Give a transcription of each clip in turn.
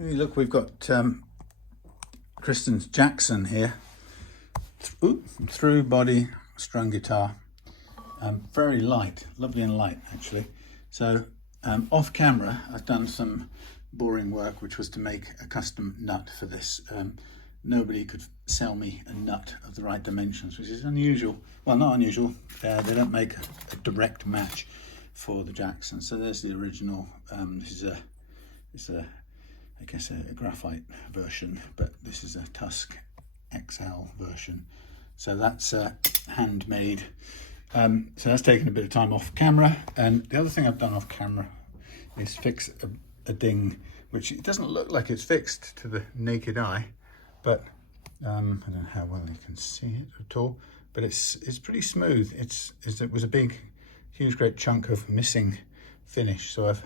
Hey, look, we've got Kristin's Jackson here. Through body strung guitar. Very light, lovely and light actually. So off camera I've done some boring work, which was to make a custom nut for this. Nobody could sell me a nut of the right dimensions, which is unusual. Well, not unusual. They don't make a direct match for the Jackson. So there's the original. This is I guess a graphite version, but this is a Tusk XL version. So that's handmade. So that's taken a bit of time off camera. And the other thing I've done off camera is fix a ding, which it doesn't look like it's fixed to the naked eye, but I don't know how well you can see it at all, but it's pretty smooth. It was a big, huge, great chunk of missing finish. So I've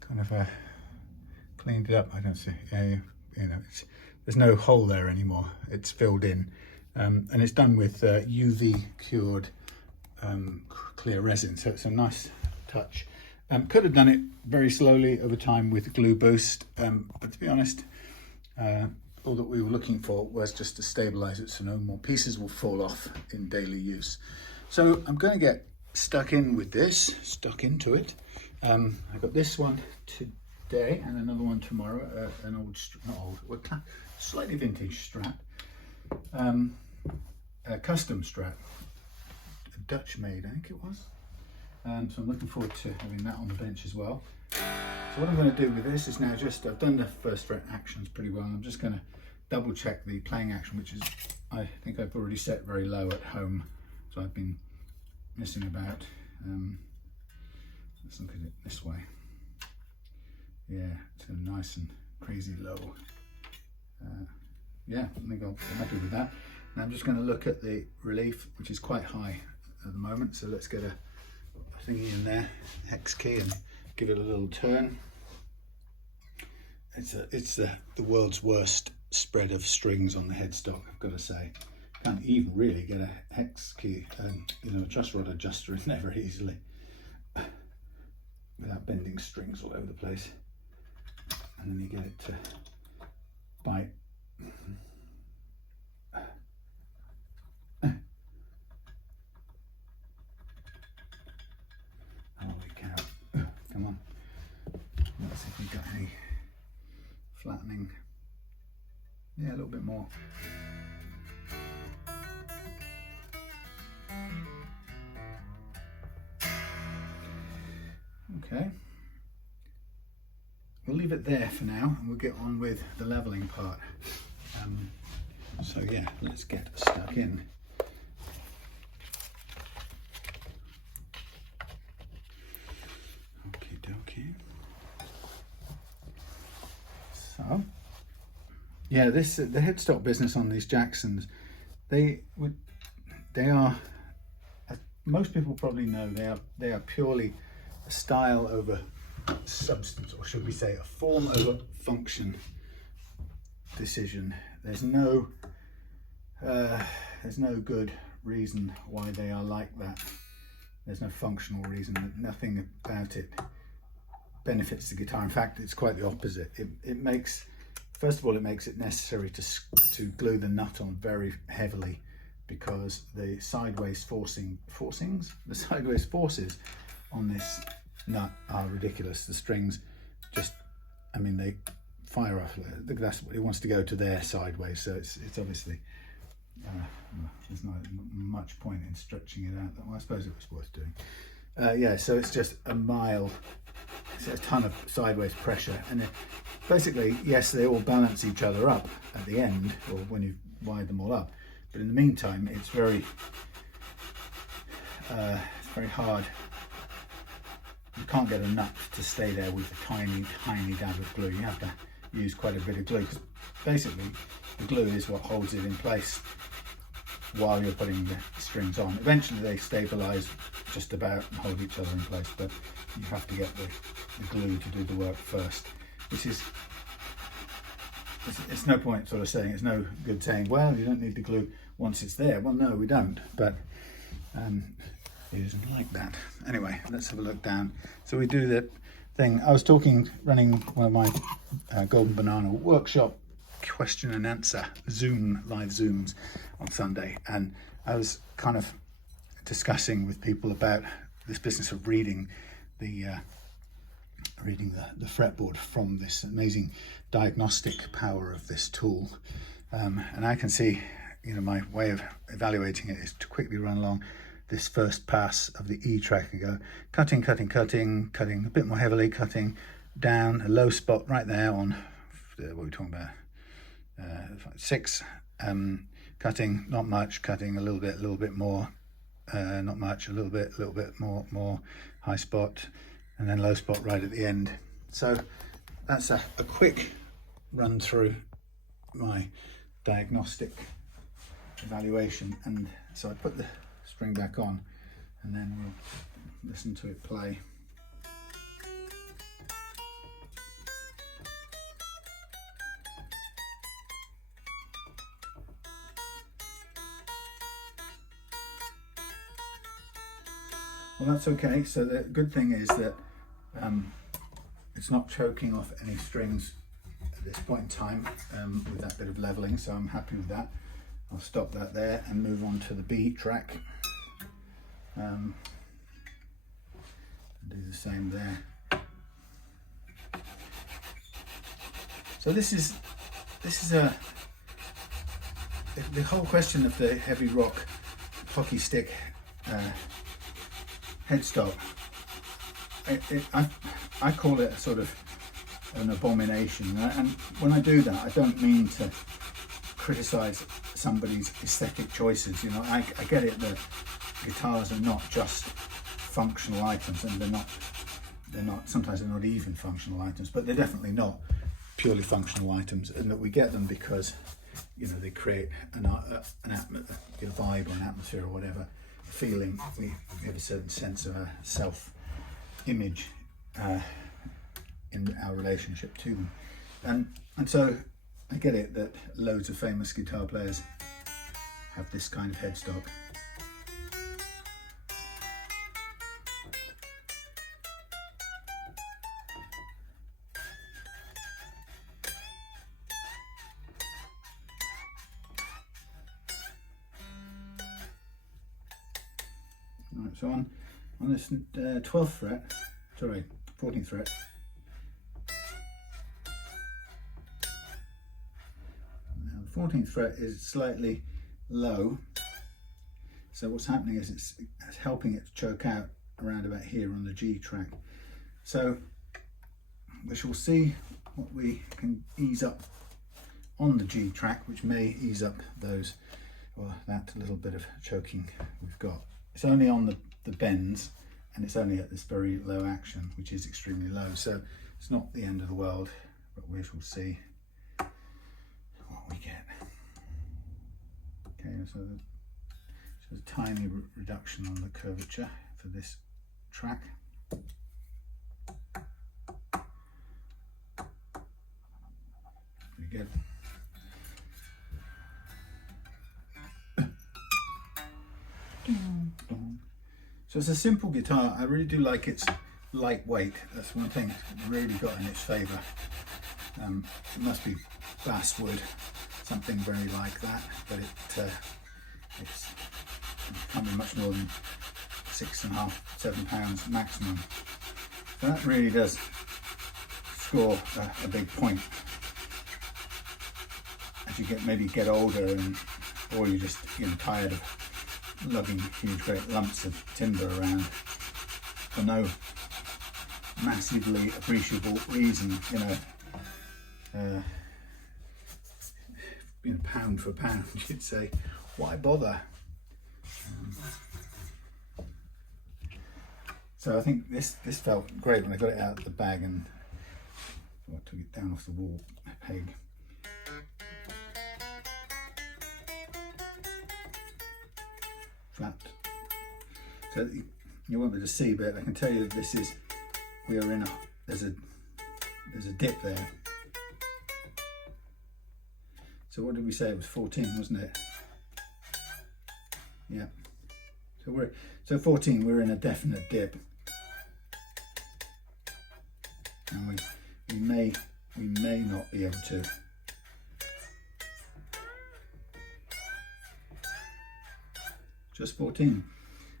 kind of cleaned it up. I don't see, there's no hole there anymore. It's filled in, and it's done with UV cured clear resin. So it's a nice touch. Could have done it very slowly over time with glue boost, but to be honest, all that we were looking for was just to stabilize it so no more pieces will fall off in daily use. So I'm going to get stuck into it. I got this one today and another one tomorrow, an slightly vintage Strat, a custom Strat, a Dutch made, I think it was. So I'm looking forward to having that on the bench as well. So what I'm going to do with this is now I've done the first fret actions pretty well. I'm just going to double check the playing action, which is, I think I've already set very low at home. So I've been messing about. Let's look at it this way. Yeah, so nice and crazy low. Yeah, I think I'm happy with that. Now I'm just going to look at the relief, which is quite high at the moment. So let's get a thingy in there, hex key, and give it a little turn. It's the world's worst spread of strings on the headstock, I've got to say. Can't even really get a hex key, a truss rod adjuster in there very easily without bending strings all over the place. And then you get it to bite. Holy cow. Come on. Let's see if we've got any flattening. Yeah, a little bit more. Okay. We'll leave it there for now and we'll get on with the leveling part. So yeah, let's get stuck in. Okie dokie. So yeah, the headstock business on these Jacksons, they are, as most people probably know, they are purely a style over substance, or should we say a form over function decision. There's no good reason why they are like that. There's no functional reason. Nothing about it benefits the guitar. In fact, it's quite the opposite. It makes, first of all, it makes it necessary to glue the nut on very heavily, because the sideways forces on this nut are ridiculous. The strings just, they fire off. That's what it wants to go to there sideways. So it's obviously there's not much point in stretching it out. Well, I suppose it was worth doing. Yeah, so it's just it's a ton of sideways pressure, and basically, yes, they all balance each other up at the end, or when you wired them all up. But in the meantime, it's very hard. You can't get a nut to stay there with a tiny dab of glue. You have to use quite a bit of glue, because basically the glue is what holds it in place while you're putting the strings on. Eventually they stabilize just about and hold each other in place, but you have to get the glue to do the work first, which is, it's no point sort of saying, it's no good saying, well, you don't need the glue once it's there. Well, no, we don't, but it isn't like that. Anyway, let's have a look down. So we do the thing. I was running one of my Golden Banana workshop question and answer live Zooms on Sunday, and I was kind of discussing with people about this business of reading the fretboard from this amazing diagnostic power of this tool, and I can see, my way of evaluating it is to quickly run along this first pass of the E track and go cutting, a bit more heavily, cutting down a low spot right there on what are we talking about, 6, cutting not much, cutting a little bit more, not much, a little bit more, high spot, and then low spot right at the end. So that's a quick run through my diagnostic evaluation, and so I put the string back on and then we'll listen to it play. Well, that's okay. So the good thing is that it's not choking off any strings at this point in time with that bit of leveling, so I'm happy with that. I'll stop that there and move on to the B track. And do the same there. So this is the whole question of the heavy rock hockey stick headstock. I call it a sort of an abomination, and when I do that, I don't mean to criticize somebody's aesthetic choices. I get it that guitars are not just functional items, and they're not sometimes they're not even functional items, but they're definitely not purely functional items, and that we get them because they create a vibe or an atmosphere or whatever feeling. We have a certain sense of a self-image in our relationship to them, and so I get it that loads of famous guitar players have this kind of headstock. Right, so on this 12th fret, 14th fret, now the 14th fret is slightly low, so what's happening is it's helping it to choke out around about here on the G track. So we shall see what we can ease up on the G track, which may ease up that little bit of choking we've got. It's only on the bends, and it's only at this very low action, which is extremely low, so it's not the end of the world, but we shall see what we get. Okay, so there's a tiny reduction on the curvature for this track. Very good. So it's a simple guitar. I really do like its lightweight. That's one thing it's really got in its favour. It must be basswood, something very like that, but it can't be much more than 6.5, 7 pounds maximum. So that really does score a big point. As you get older, or you're just tired of lugging huge great lumps of timber around for no massively appreciable reason, pound for pound, you'd say, why bother? So I think this felt great when I got it out of the bag and I took it down off the wall peg. Flat. So you won't be able to see, but I can tell you that there's a dip there. So what did we say? It was 14, wasn't it? Yeah. So 14, we're in a definite dip. and we may not be able to. Just 14.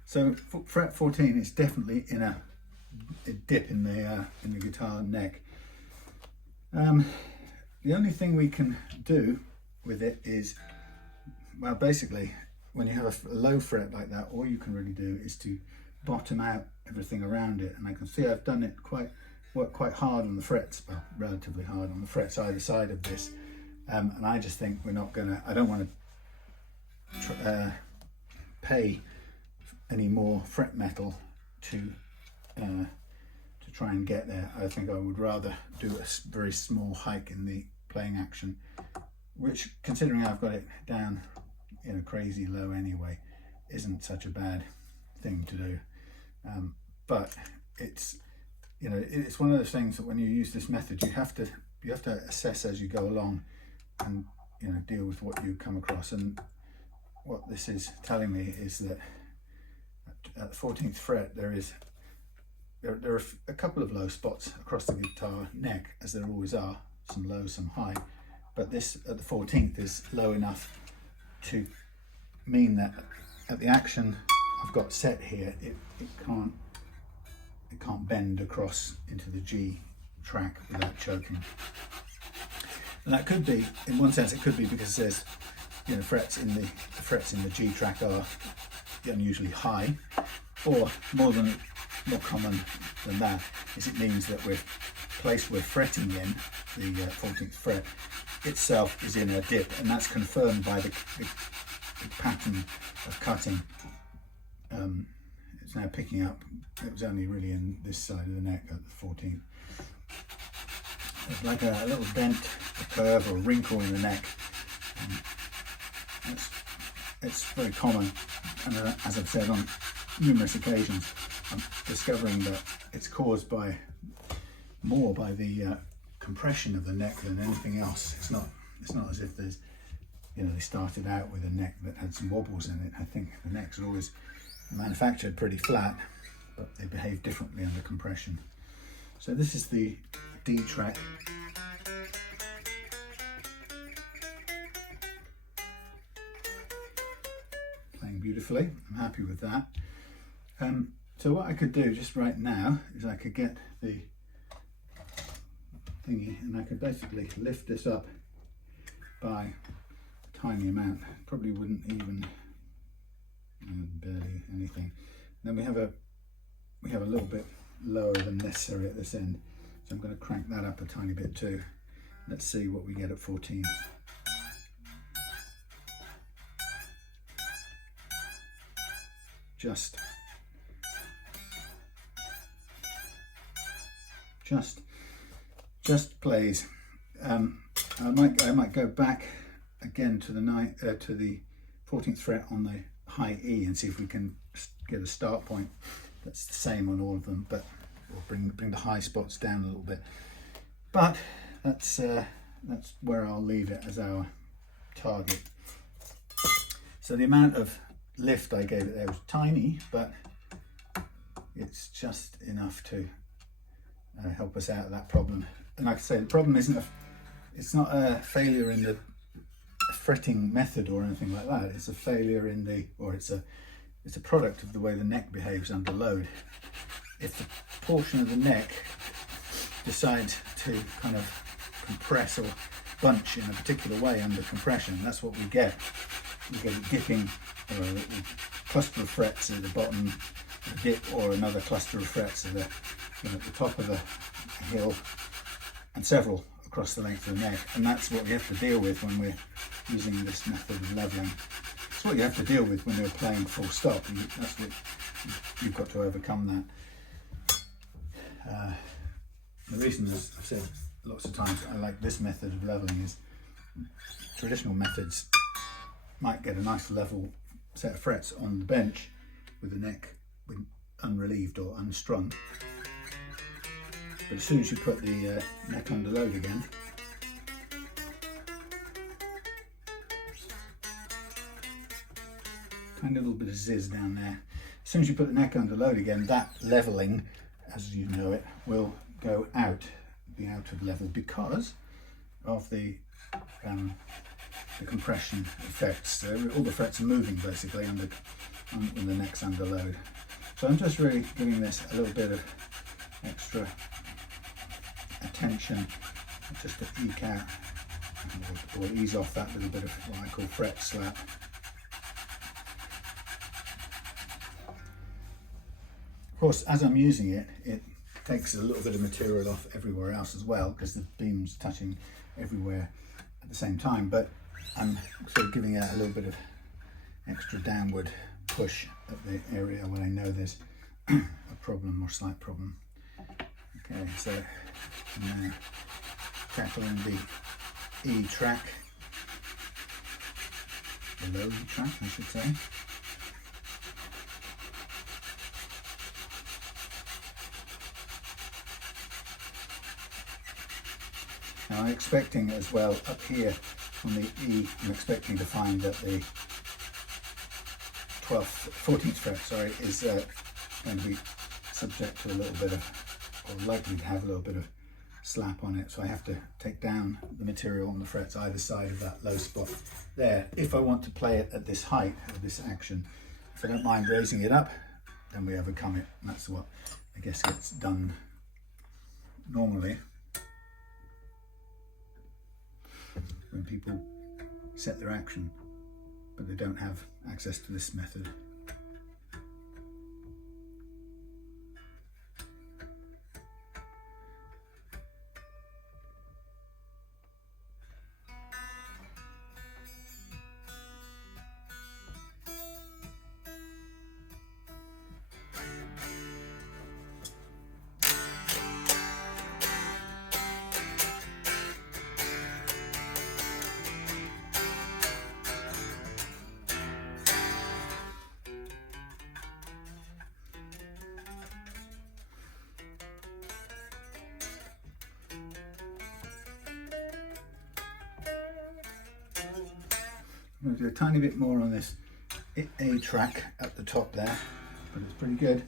So fret 14 is definitely in a dip in the guitar neck. The only thing we can do with it is, well, basically, when you have a low fret like that, all you can really do is to bottom out everything around it. And I can see I've done it worked quite hard on the frets, well, relatively hard on the frets either side of this. And I just think I don't want to pay any more fret metal to try and get there. I think I would rather do a very small hike in the playing action, which, considering I've got it down in a crazy low anyway, isn't such a bad thing to do. But it's one of those things that when you use this method, you have to assess as you go along, and deal with what you come across. And what this is telling me is that at the 14th fret there are a couple of low spots across the guitar neck, as there always are, some low, some high, but this at the 14th is low enough to mean that at the action I've got set here, it can't bend across into the G track without choking. And that could be, in one sense, it could be because there's frets in the G track are unusually high, or more common than that is it means that the place we're fretting in, the 14th fret itself, is in a dip, and that's confirmed by the pattern of cutting. It's now picking up. It was only really in this side of the neck at the 14th. It's like a little dent, a curve, or a wrinkle in the neck. It's very common, and as I've said on numerous occasions, I'm discovering that it's caused more by the compression of the neck than anything else. It's not as if there's, they started out with a neck that had some wobbles in it. I think the necks are always manufactured pretty flat, but they behave differently under compression. So this is the D track. Playing beautifully. I'm happy with that. So what I could do just right now is I could get the thingy, and I could basically lift this up by a tiny amount. Probably wouldn't even, barely anything. Then we have a little bit lower than necessary at this end, so I'm going to crank that up a tiny bit too. Let's see what we get at 14. Just plays. I might go back again to the 14th fret on the high E and see if we can get a start point that's the same on all of them, but we'll bring the high spots down a little bit. But that's where I'll leave it as our target. So the amount of lift I gave it there was tiny, but it's just enough to help us out of that problem. And like I say, the problem it's not a failure in the fretting method or anything like that. It's a failure it's a product of the way the neck behaves under load. If the portion of the neck decides to kind of compress or bunch in a particular way under compression, that's what we get. We get a dipping, or a cluster of frets at the bottom, a dip, or another cluster of frets at the top of the hill, and several across the length of the neck. And that's what we have to deal with when we're using this method of leveling. It's what you have to deal with when you're playing full stop. That's what you've got to overcome that. The reason, as I've said lots of times, I like this method of leveling is traditional methods might get a nice level set of frets on the bench with the neck unrelieved or unstrung. But as soon as you put the neck under load again, kind of a little bit of zizz down there. As soon as you put the neck under load again, that leveling, as you know it, will go out. be out of level because of the compression effects. All the frets are moving basically when the neck's under load. So I'm just really giving this a little bit of extra attention just to eke out or ease off that little bit of what I call fret slap. Of course, as I'm using it, it takes a little bit of material off everywhere else as well, because the beam's touching everywhere at the same time, but I'm sort of giving it a little bit of extra downward push at the area when I know there's a problem or slight problem. Okay, so I'm now tackling the E track, the low track I should say. Now I'm expecting as well up here on the E, I'm expecting to find that the 14th fret, sorry, is going to be subject to a little bit of, or likely to have a little bit of slap on it. So I have to take down the material on the frets either side of that low spot there. If I want to play it at this height of this action, if I don't mind raising it up, then we overcome it. And that's what I guess gets done normally when people set their action, but they don't have access to this method. I'm going to do a tiny bit more on this A track at the top there, but it's pretty good.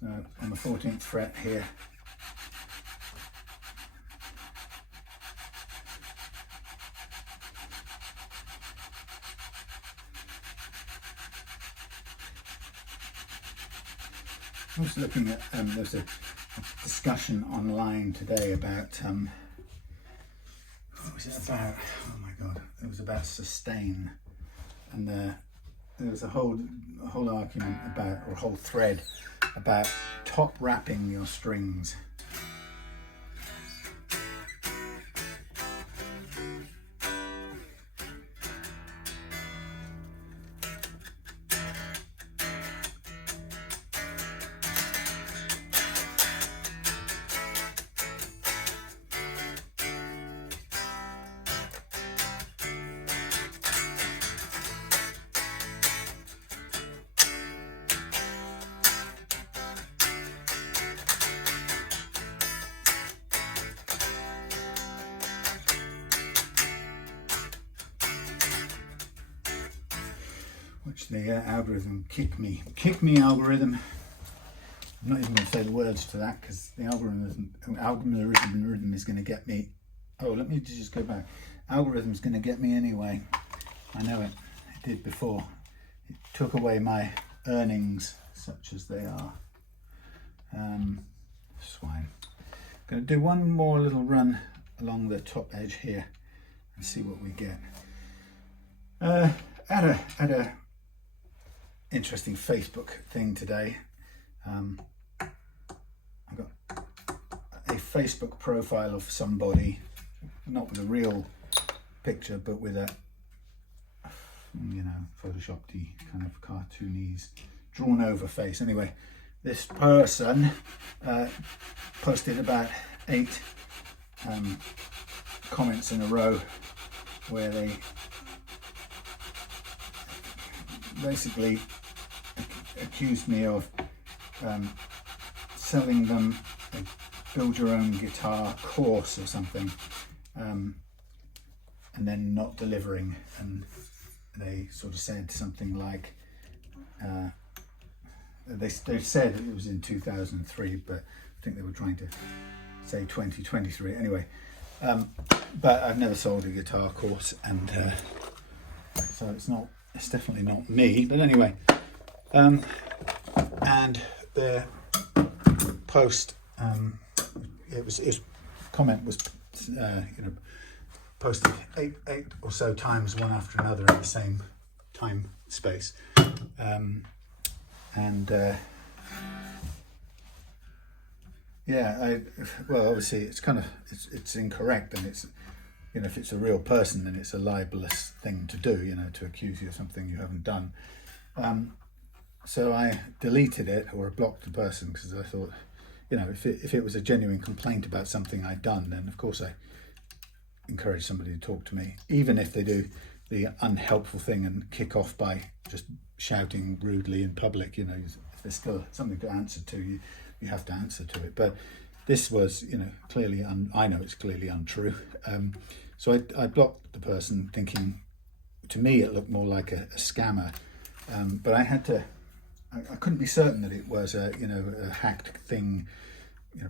So on the 14th fret here, I was looking at, there's a discussion online today about what was it about? Oh my god, it was about sustain, and there was a whole argument about, or a whole thread about top wrapping your strings. Which the algorithm kick me algorithm. I'm not even going to say the words to that because the algorithm is going to get me. Oh, let me just go back. Algorithm's going to get me anyway. I know it. It did before. It took away my earnings, such as they are. Swine. Going to do one more little run along the top edge here and see what we get. At a interesting Facebook thing today. I got a Facebook profile of somebody, not with a real picture, but with a, photoshopped kind of cartoony, drawn over face. Anyway, this person posted about 8 comments in a row where they basically accused me of selling them a build your own guitar course or something, and then not delivering. And they sort of said something like, they said it was in 2003, but think they were trying to say 2023 anyway. But I've never sold a guitar course, and so it's definitely not me. But anyway, and the post, his comment was posted eight or so times, one after another, in the same time space, well, obviously it's incorrect, and it's, if it's a real person, then it's a libelous thing to do, to accuse you of something you haven't done. So I deleted it, or blocked the person, because I thought, if it was a genuine complaint about something I'd done, then of course I encourage somebody to talk to me, even if they do the unhelpful thing and kick off by just shouting rudely in public. If there's still something to answer to, you have to answer to it. But this was, clearly, I know it's clearly untrue. So I blocked the person, thinking, to me it looked more like a scammer. But I couldn't be certain that it was a hacked thing,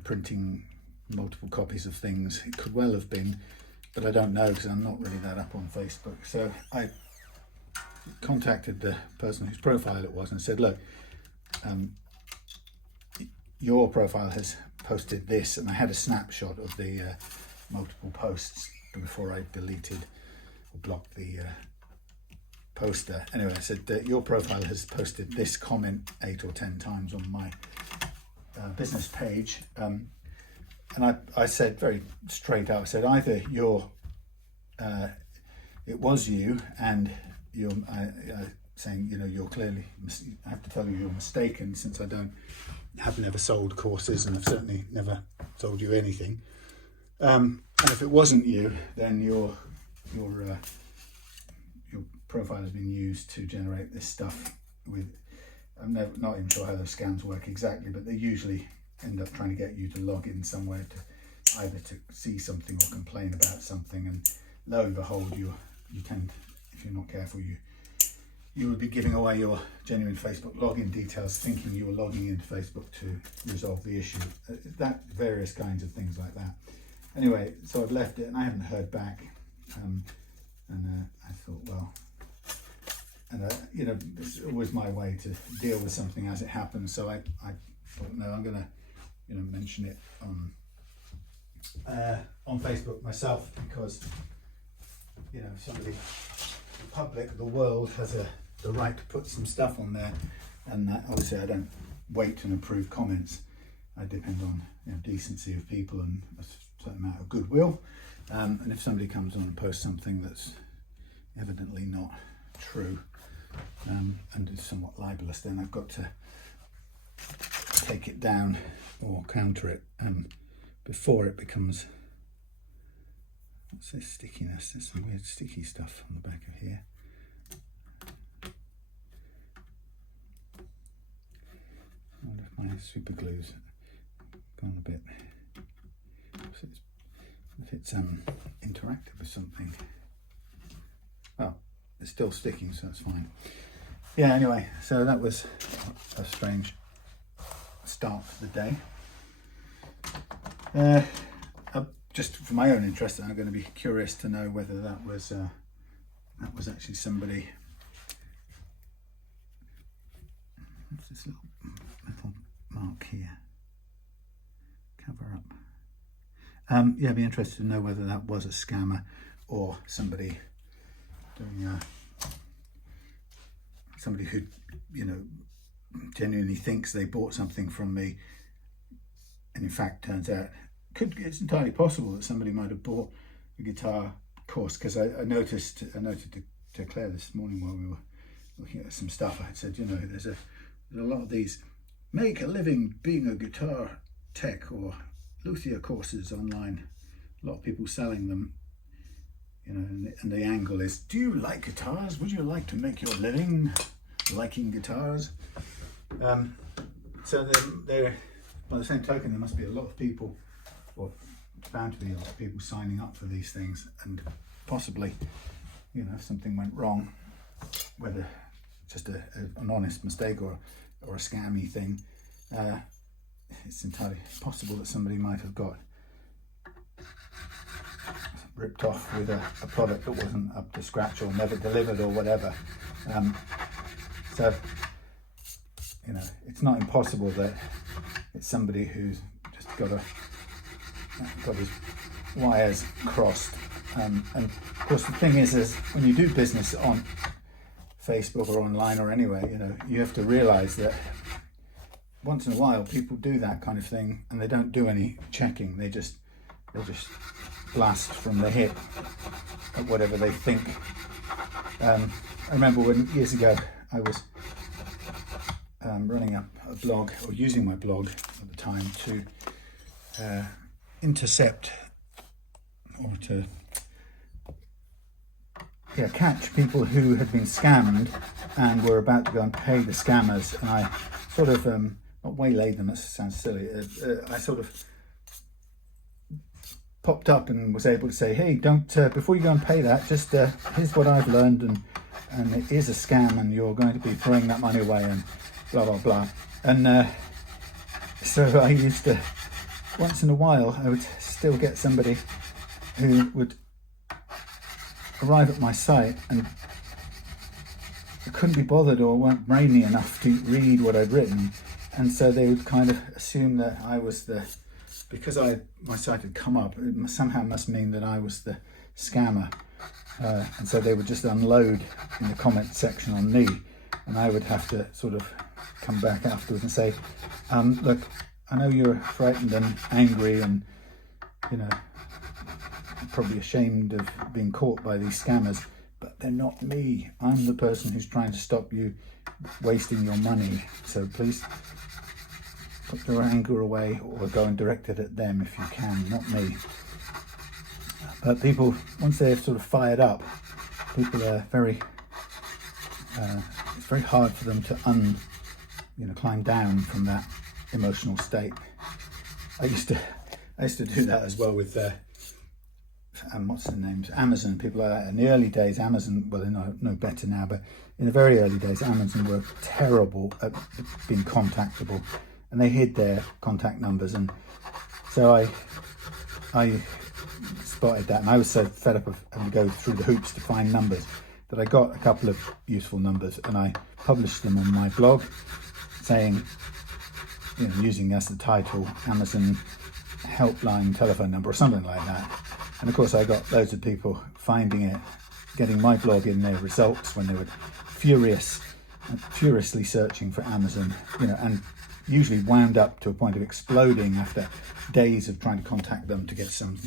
printing multiple copies of things. It could well have been, but I don't know, because I'm not really that up on Facebook. So I contacted the person whose profile it was and said, look, your profile has posted this, and I had a snapshot of the multiple posts before I deleted or blocked the poster. Anyway, I said that your profile has posted this comment 8 or 10 times on my business page, and I said very straight out, I said, either it was you, and you're saying, you're clearly, I have to tell you, you're mistaken, since I have never sold courses, and I've certainly never sold you anything. And if it wasn't you, then your profile has been used to generate this stuff. I'm not even sure how those scams work exactly, but they usually end up trying to get you to log in somewhere to either to see something or complain about something, and lo and behold, you tend, if you're not careful, you would be giving away your genuine Facebook login details, thinking you were logging into Facebook to resolve the issue. Various kinds of things like that. Anyway, so I've left it, and I haven't heard back. And I thought, well, it's always my way to deal with something as it happens. So I thought, no, I'm gonna, mention it on Facebook myself, because, somebody, the public, the world has the right to put some stuff on there, and obviously I don't wait and approve comments. I depend on decency of people and a certain amount of goodwill. And if somebody comes on and posts something that's evidently not true, and is somewhat libelous, then I've got to take it down or counter it before it becomes, what's this stickiness? There's some weird sticky stuff on the back of here. I wonder if my super glue's gone a bit, if it's interactive with something. Oh, it's still sticking, so that's fine. Yeah, anyway, so that was a strange start to the day. Just for my own interest, I'm going to be curious to know whether that was actually somebody. What's this little mark here? Cover up. Yeah, I'd be interested to know whether that was a scammer or somebody doing somebody who, genuinely thinks they bought something from me, and in fact turns out it's entirely possible that somebody might have bought a guitar course, because I noted to Claire this morning while we were looking at some stuff. I had said, there's a lot of these make a living being a guitar tech or luthier courses online. A lot of people selling them, and the angle is, do you like guitars? Would you like to make your living liking guitars? So there, by the same token, there must be a lot of people, or bound to be a lot of people signing up for these things, and possibly, if something went wrong, whether just an honest mistake or a scammy thing, it's entirely possible that somebody might have got ripped off with a product that wasn't up to scratch or never delivered or whatever. So, you know, it's not impossible that it's somebody who's just got his wires crossed. And of course the thing is when you do business on Facebook or online or anywhere, you know, you have to realize that once in a while people do that kind of thing and they don't do any checking. They just blast from the hip at whatever they think. I remember when years ago I was running a blog, or using my blog at the time to intercept or to catch people who had been scammed and were about to go and pay the scammers, and I sort of not waylaid them, that sounds silly, I sort of popped up and was able to say, hey, don't before you go and pay that, just here's what I've learned, and it is a scam and you're going to be throwing that money away and blah blah blah. And so I used to, once in a while I would still get somebody who would arrive at my site and couldn't be bothered or weren't brainy enough to read what I'd written, and so they would kind of assume that I was because my site had come up, it somehow must mean that I was the scammer, and so they would just unload in the comment section on me, and I would have to sort of come back afterwards and say, look, I know you're frightened and angry and, you know, probably ashamed of being caught by these scammers, but they're not me. I'm the person who's trying to stop you wasting your money, so please put your anger away or go and direct it at them if you can, not me. But people, once they're sort of fired up, people are very, it's very hard for them to climb down from that emotional state. I used to do that as well with what's the names, Amazon, people like that. In the early days, Amazon, well, they know better now, but in the very early days, Amazon were terrible at being contactable, and they hid their contact numbers, and so I spotted that, and I was so fed up of having to go through the hoops to find numbers that I got a couple of useful numbers and I published them on my blog, saying, you know, using as the title, Amazon helpline telephone number or something like that. And of course I got loads of people finding it, getting my blog in their results when they were furiously searching for Amazon, you know, and usually wound up to a point of exploding after days of trying to contact them to get some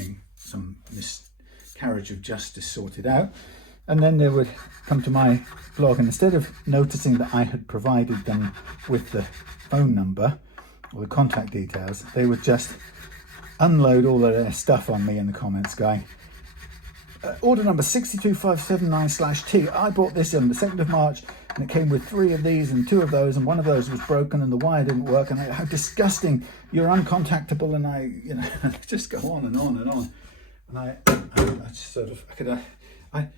miscarriage of justice sorted out. And then they would come to my blog, and instead of noticing that I had provided them with the phone number or the contact details, they would just unload all of their stuff on me in the comments, going, order number 62579/T. I bought this on the 2nd of March and it came with 3 of these and 2 of those, and one of those was broken and the wire didn't work, and how disgusting, you're uncontactable, and I, you know, just go on and on and on. And I just sort of, I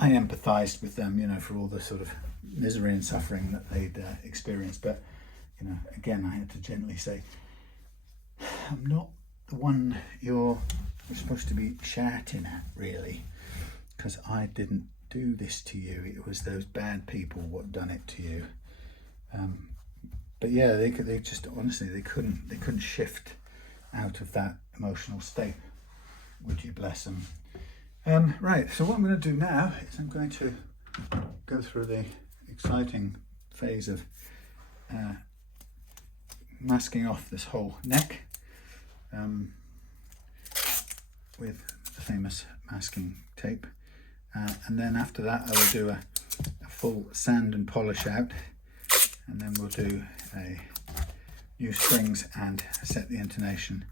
empathized with them, you know, for all the sort of misery and suffering that they'd experienced. But, you know, again, I had to gently say, I'm not the one you're supposed to be shouting at, really, because I didn't do this to you. It was those bad people what done it to you. But yeah, they just, honestly, they couldn't shift out of that emotional state. Would you bless them? Right, so what I'm going to do now is I'm going to go through the exciting phase of masking off this whole neck with the famous masking tape, and then after that I will do a full sand and polish out, and then we'll do a new strings and set the intonation.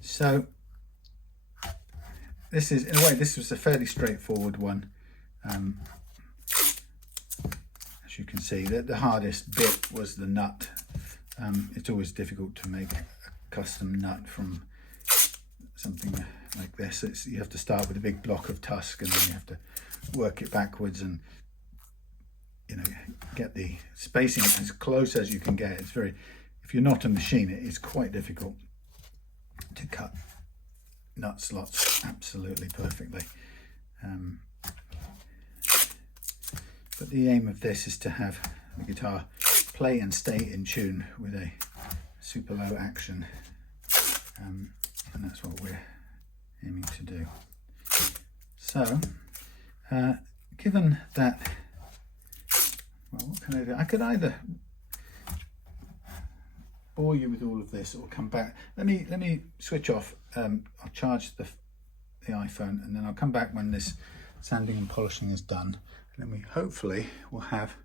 So this is, in a way, this was a fairly straightforward one. As you can see, the hardest bit was the nut. It's always difficult to make a custom nut from something like this. You have to start with a big block of tusk, and then you have to work it backwards and get the spacing as close as you can get. It's very, if you're not a machine, it is quite difficult to cut nut slots absolutely perfectly. But the aim of this is to have the guitar play and stay in tune with a super low action, and that's what we're aiming to do. So given that, well, what can I do? I could either bore you with all of this or come back. Let me switch off. I'll charge the iPhone, and then I'll come back when this sanding and polishing is done. And then we hopefully will have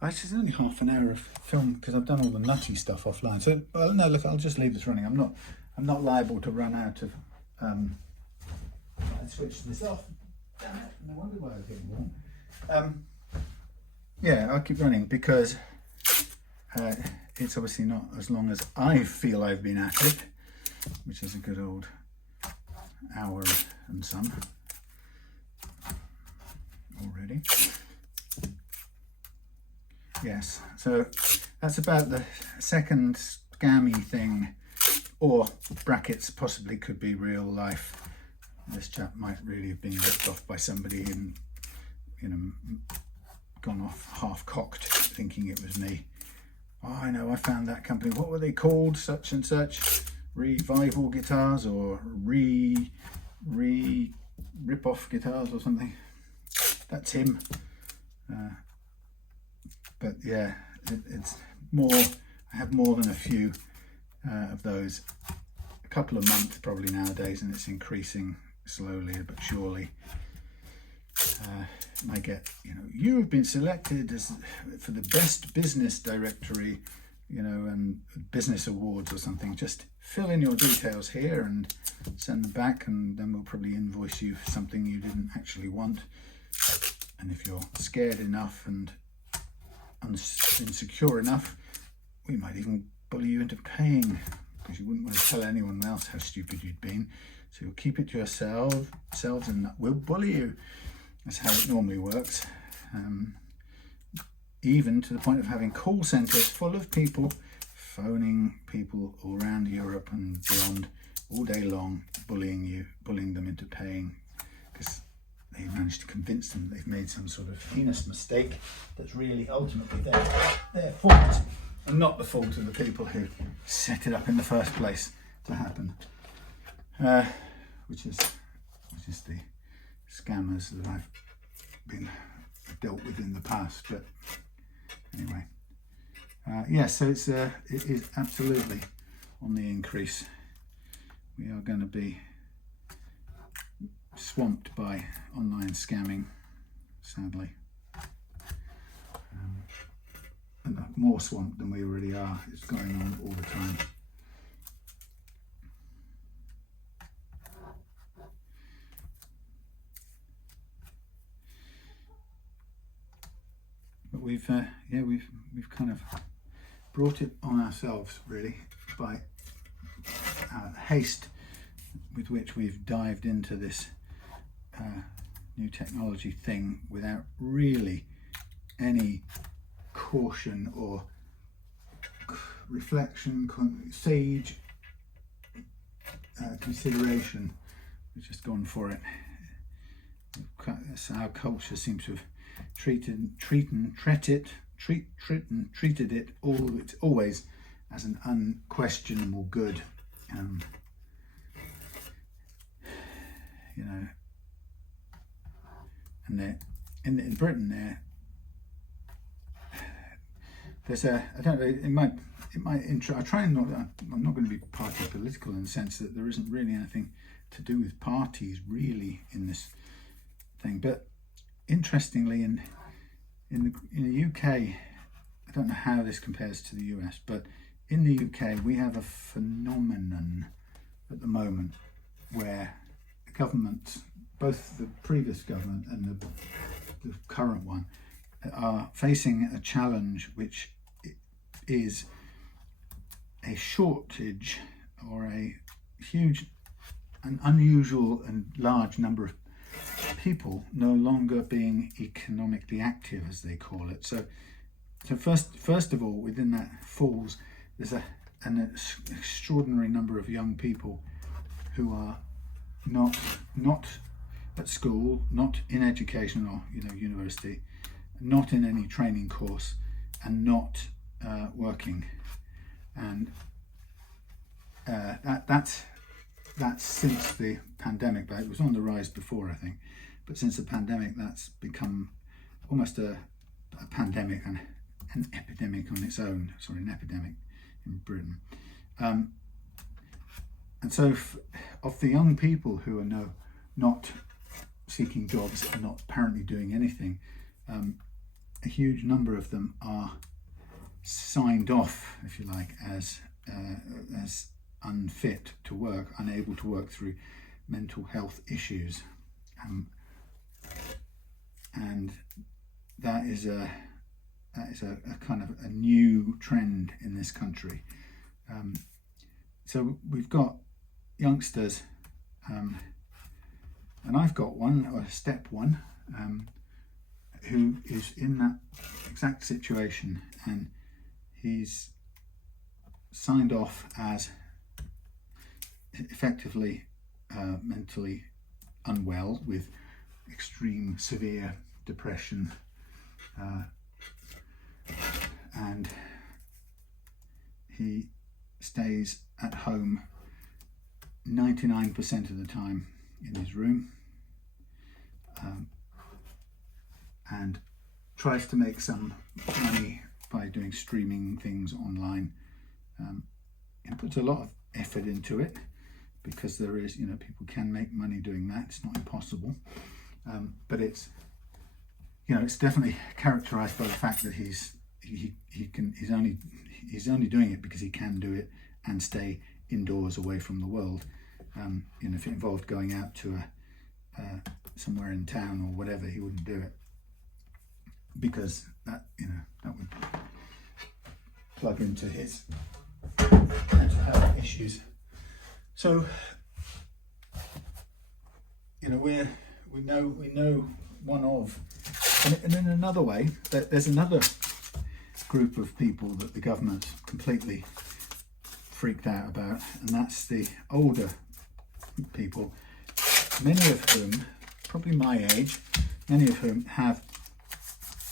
actually it's only half an hour of film because I've done all the nutty stuff offline. So well, no, look, I'll just leave this running. I'm not liable to run out of I'd switch this off. Damn it, no wonder why I was getting warm. Yeah, I'll keep running because it's obviously not as long as I feel I've been at it, which is a good old hour and some already. Yes, so that's about the second scammy thing, or brackets possibly could be real life. This chap might really have been ripped off by somebody and, gone off half-cocked thinking it was me. Oh, I know, I found that company. What were they called? Such and such. Revival guitars or rip-off guitars or something. That's him. But yeah, it's more. I have more than a few of those. A couple a month probably nowadays, and it's increasing slowly but surely. I get, you have been selected for the best business directory, and business awards or something. Just fill in your details here and send them back, and then we'll probably invoice you for something you didn't actually want. And if you're scared enough and insecure enough, we might even bully you into paying, because you wouldn't want to tell anyone else how stupid you'd been. So you'll keep it to yourselves, and we'll bully you. That's how it normally works. Even to the point of having call centres full of people phoning people all around Europe and beyond all day long, bullying them into paying, because they managed to convince them they've made some sort of heinous mistake that's really ultimately their fault, and not the fault of the people who set it up in the first place to happen. Which is the scammers that I've been dealt with in the past. But anyway, so it is absolutely on the increase. We are going to be swamped by online scamming, sadly, and more swamped than we already are. It's going on all the time. But we've kind of brought it on ourselves, really, by haste with which we've dived into this new technology thing without really any caution or reflection, sage consideration. We've just gone for it. Our culture seems to have treated it always as an unquestionable good. And in Britain there's I don't know, it might I try and I'm not going to be party political in the sense that there isn't really anything to do with parties really in this thing, but interestingly in the UK, I don't know how this compares to the US, but in the UK we have a phenomenon at the moment where the government, both the previous government and the current one, are facing a challenge which is a shortage or a huge, an unusual and large number of people no longer being economically active, as they call it. So first of all, within that falls, there's an extraordinary number of young people who are not at school, not in education or university, not in any training course, and not working. And that's since the pandemic, but it was on the rise before, I think. But since the pandemic, that's become almost a pandemic and an epidemic on its own. Sorry, an epidemic in Britain. And so of the young people who are not seeking jobs and not apparently doing anything, a huge number of them are signed off, if you like, as unfit to work, unable to work through mental health issues, and that is a kind of a new trend in this country. So we've got youngsters, and I've got one, or step one, who is in that exact situation, and he's signed off as effectively mentally unwell with extreme severe depression, and he stays at home 99% of the time in his room, and tries to make some money by doing streaming things online, and puts a lot of effort into it, because there is, people can make money doing that. It's not impossible, but it's definitely characterized by the fact that he's only doing it because he can do it and stay indoors away from the world. If it involved going out to somewhere in town or whatever, he wouldn't do it, because that would plug into his mental health issues. So we know one of, and in another way, there's another group of people that the government completely freaked out about, and that's the older people, many of whom, probably my age, many of whom have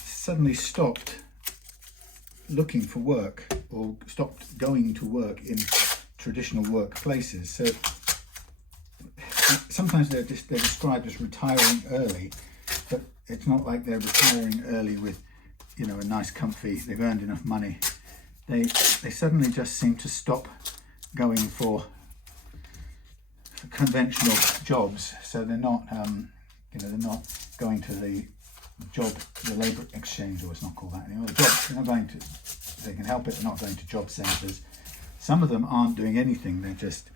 suddenly stopped looking for work or stopped going to work in traditional workplaces. So sometimes they're described as retiring early, but it's not like they're retiring early with a nice comfy, they've earned enough money. They suddenly just seem to stop going for conventional jobs. So they're not they're not going to the labour exchange, or it's not called that anymore. They're not going to, if they can help it, they're not going to job centres. Some of them aren't doing anything. They're just,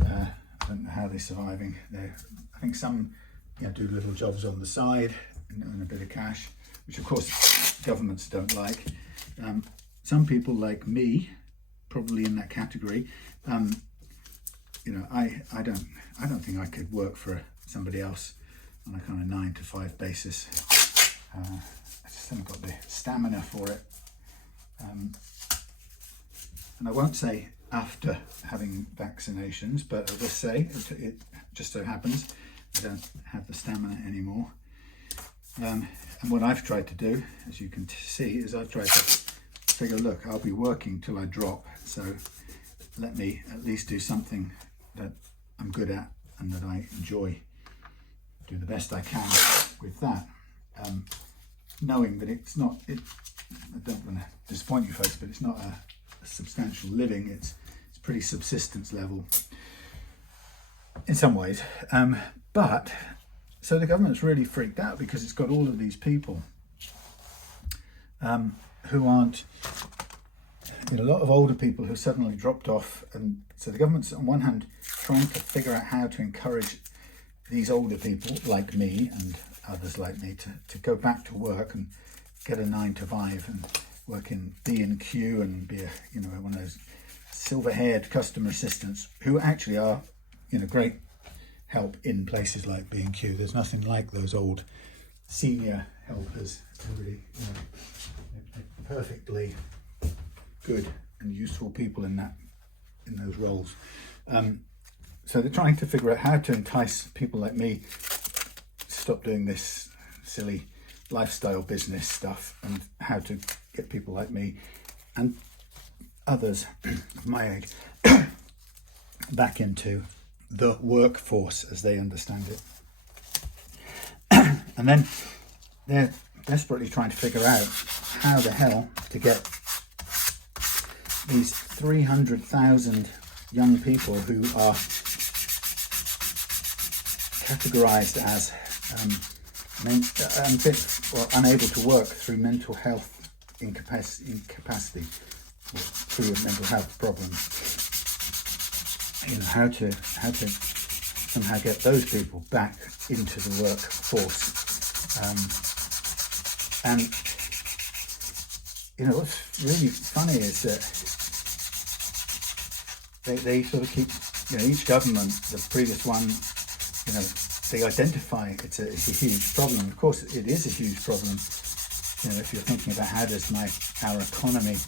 I don't know how they're surviving. I think some do little jobs on the side and a bit of cash, which of course governments don't like. Some people like me, probably in that category. I don't think I could work for somebody else on a kind of 9 to 5 basis. I just haven't got the stamina for it. And I won't say after having vaccinations, but I'll just say it just so happens I don't have the stamina anymore. And what I've tried to do, as you can see, is I've tried to figure, look, I'll be working till I drop, so let me at least do something that I'm good at and that I enjoy, do the best I can with that, knowing that it's not, I don't want to disappoint you folks, but it's not a substantial living. It's pretty subsistence level in some ways, but so the government's really freaked out because it's got all of these people who aren't, a lot of older people who suddenly dropped off, and so the government's on one hand trying to figure out how to encourage these older people like me and others like me to go back to work and get a 9 to 5 and work in B&Q and be one of those silver-haired customer assistants who actually are great help in places like B&Q. There's nothing like those old senior helpers. They're really, they're perfectly good and useful people in those roles. So they're trying to figure out how to entice people like me to stop doing this silly lifestyle business stuff, and how to get people like me and others of my age back into the workforce as they understand it. And then they're desperately trying to figure out how the hell to get these 300,000 young people who are categorized as unfit or unable to work through mental health incapacity, or through a mental health problem. How to somehow get those people back into the workforce. And what's really funny is that they sort of keep, each government, the previous one, they identify it's a huge problem. Of course, it is a huge problem. If you're thinking about how does our economy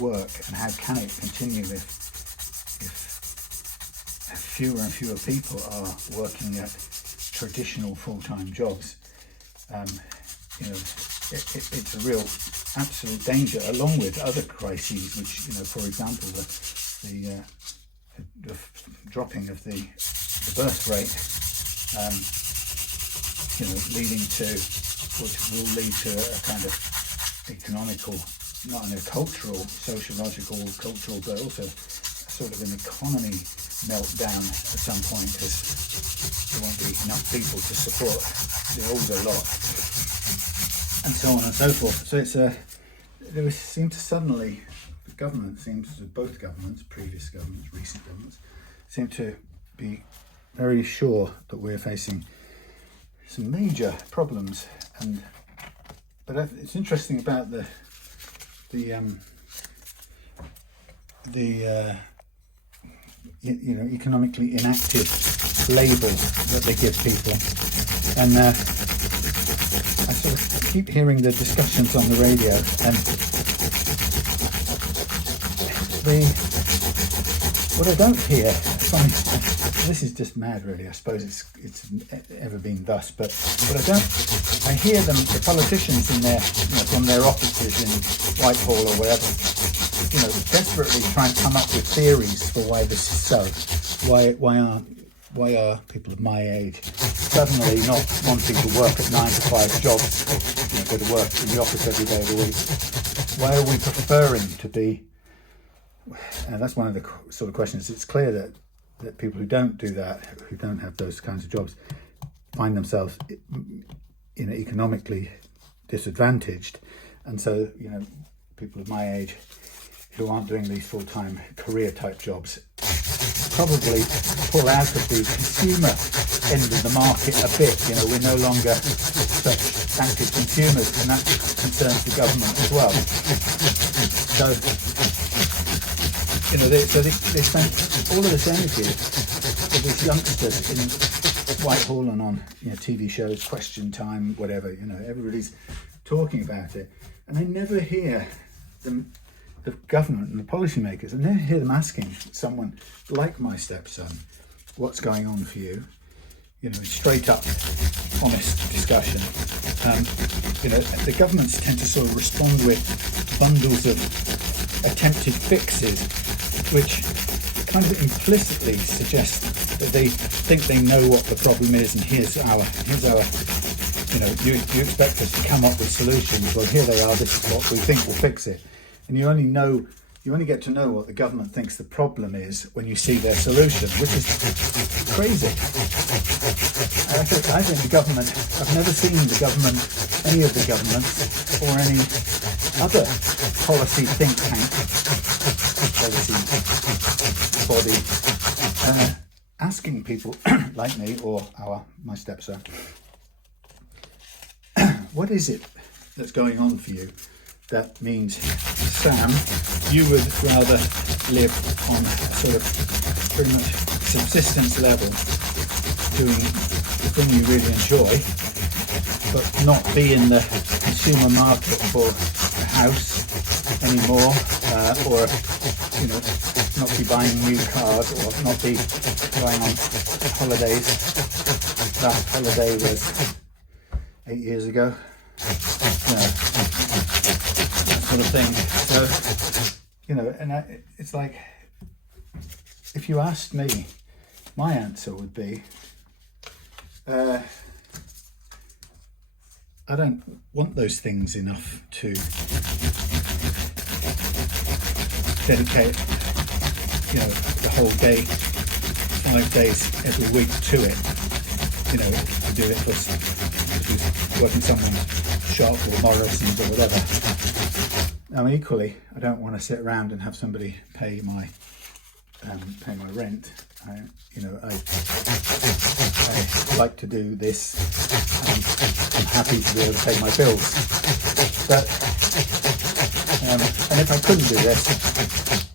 work, and how can it continue if fewer and fewer people are working at traditional full-time jobs. It's a real absolute danger, along with other crises, which, for example, the dropping of the birth rate, leading to, which will lead to a kind of economical, not only a cultural, sociological, cultural, but also sort of an economy meltdown at some point, because there won't be enough people to support the older lot, and so on and so forth. So both governments, previous governments, recent governments, seem to be very sure that we're facing some major problems. But it's interesting about the economically inactive label that they give people, and I sort of keep hearing the discussions on the radio, and what I don't hear, this is just mad really, I suppose it's ever been thus, but I hear them, the politicians in their, from their offices in Whitehall or wherever, desperately trying to come up with theories for why this is so. Why are people of my age suddenly not wanting to work at 9-to-5 jobs, go to work in the office every day of the week? Why are we preferring to be? And that's one of the sort of questions. It's clear that people who don't do that, who don't have those kinds of jobs, find themselves economically disadvantaged, and so people of my age who aren't doing these full-time career type jobs probably pull out of the consumer end of the market a bit. We're no longer such active consumers, and that concerns the government as well. So they spent all of this energy for these youngsters in Whitehall and on TV shows, Question Time, whatever. Everybody's talking about it, and I never hear the government and the policymakers, I never hear them asking someone like my stepson, what's going on for you? Straight up, honest discussion. The governments tend to sort of respond with bundles of attempted fixes, which kind of implicitly suggest that they think they know what the problem is, and here's our you expect us to come up with solutions. Well, here they are. This is what we think will fix it. And you only get to know what the government thinks the problem is when you see their solution, which is crazy. I think the government, I've never seen the government, any of the governments, or any other policy think tank, policy body, asking people like me or my stepson, what is it that's going on for you that means, Sam, you would rather live on a sort of pretty much subsistence level doing the thing you really enjoy, but not be in the consumer market for a house anymore, or not be buying new cars, or not be going on holidays. Last holiday was 8 years ago. That sort of thing. So, it's like, if you asked me, my answer would be, I don't want those things enough to dedicate, the whole day, 5 days every week to it. To do it for working someone's shop or Morrison's or whatever. Equally, I don't want to sit around and have somebody pay my rent. I like to do this. I'm happy to be able to pay my bills. But and if I couldn't do this,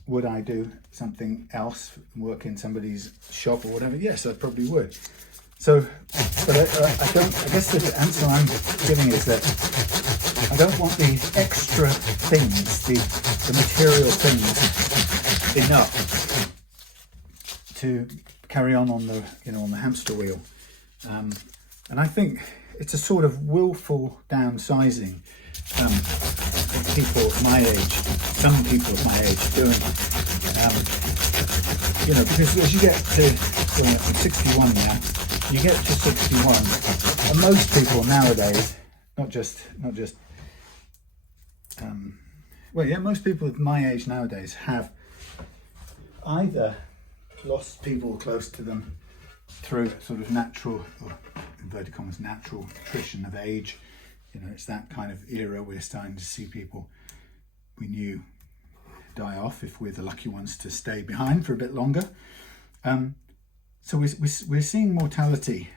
would I do something else, work in somebody's shop or whatever? Yes, I probably would. So, but I guess the answer I'm giving is that I don't want the extra things, the material things, enough to carry on the on the hamster wheel. And I think it's a sort of willful downsizing that people my age, some people of my age, doing. Because as you get to, I'm 61 now. You get to 61, and most people nowadays, most people of my age nowadays have either lost people close to them through sort of natural, or inverted commas, natural attrition of age. It's that kind of era. We're starting to see people we knew die off, if we're the lucky ones to stay behind for a bit longer. So we're seeing mortality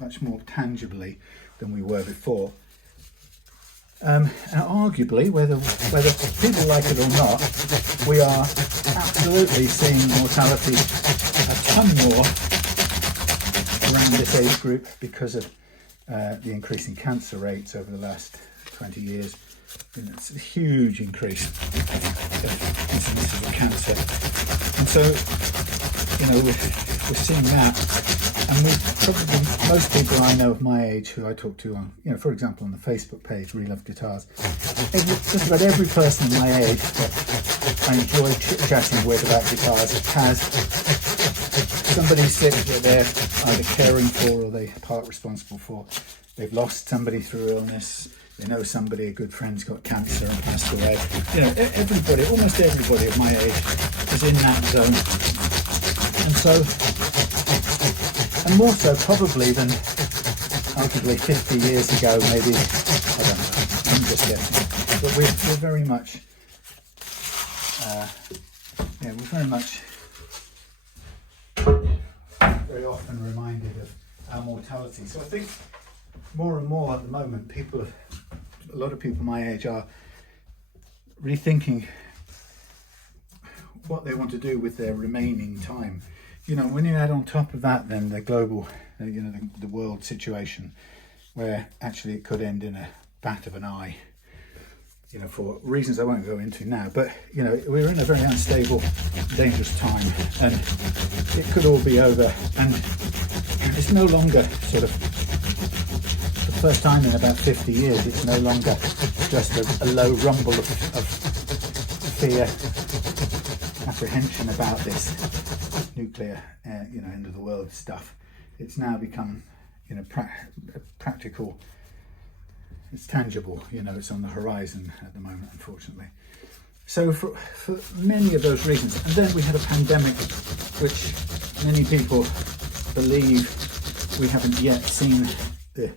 much more tangibly than we were before. And arguably, whether people like it or not, we are absolutely seeing mortality a ton more around this age group because of the increasing cancer rates over the last 20 years. It's a huge increase in incidences of cancer. And so, we're seeing that, and most people I know of my age who I talk to on, for example, on the Facebook page, We Love Guitars, just about every person my age that I enjoy chit-chatting with about guitars has somebody sick that they're either caring for or they're part responsible for. They've lost somebody through illness. They know somebody, a good friend's got cancer and passed away. Everybody, almost everybody of my age is in that zone. And so, and more so probably than arguably 50 years ago, maybe, I don't know, I'm just guessing. But we're very much, very often reminded of our mortality. So I think more and more at the moment, a lot of people my age are rethinking what they want to do with their remaining time. When you add on top of that then the global, the world situation, where actually it could end in a bat of an eye, for reasons I won't go into now, but we're in a very unstable, dangerous time, and it could all be over, and it's no longer sort of, for the first time in about 50 years, it's no longer just a low rumble of fear, apprehension about this nuclear, end of the world stuff. It's now become, practical. It's tangible. It's on the horizon at the moment, unfortunately. So for many of those reasons, and then we had a pandemic, which many people believe we haven't yet seen the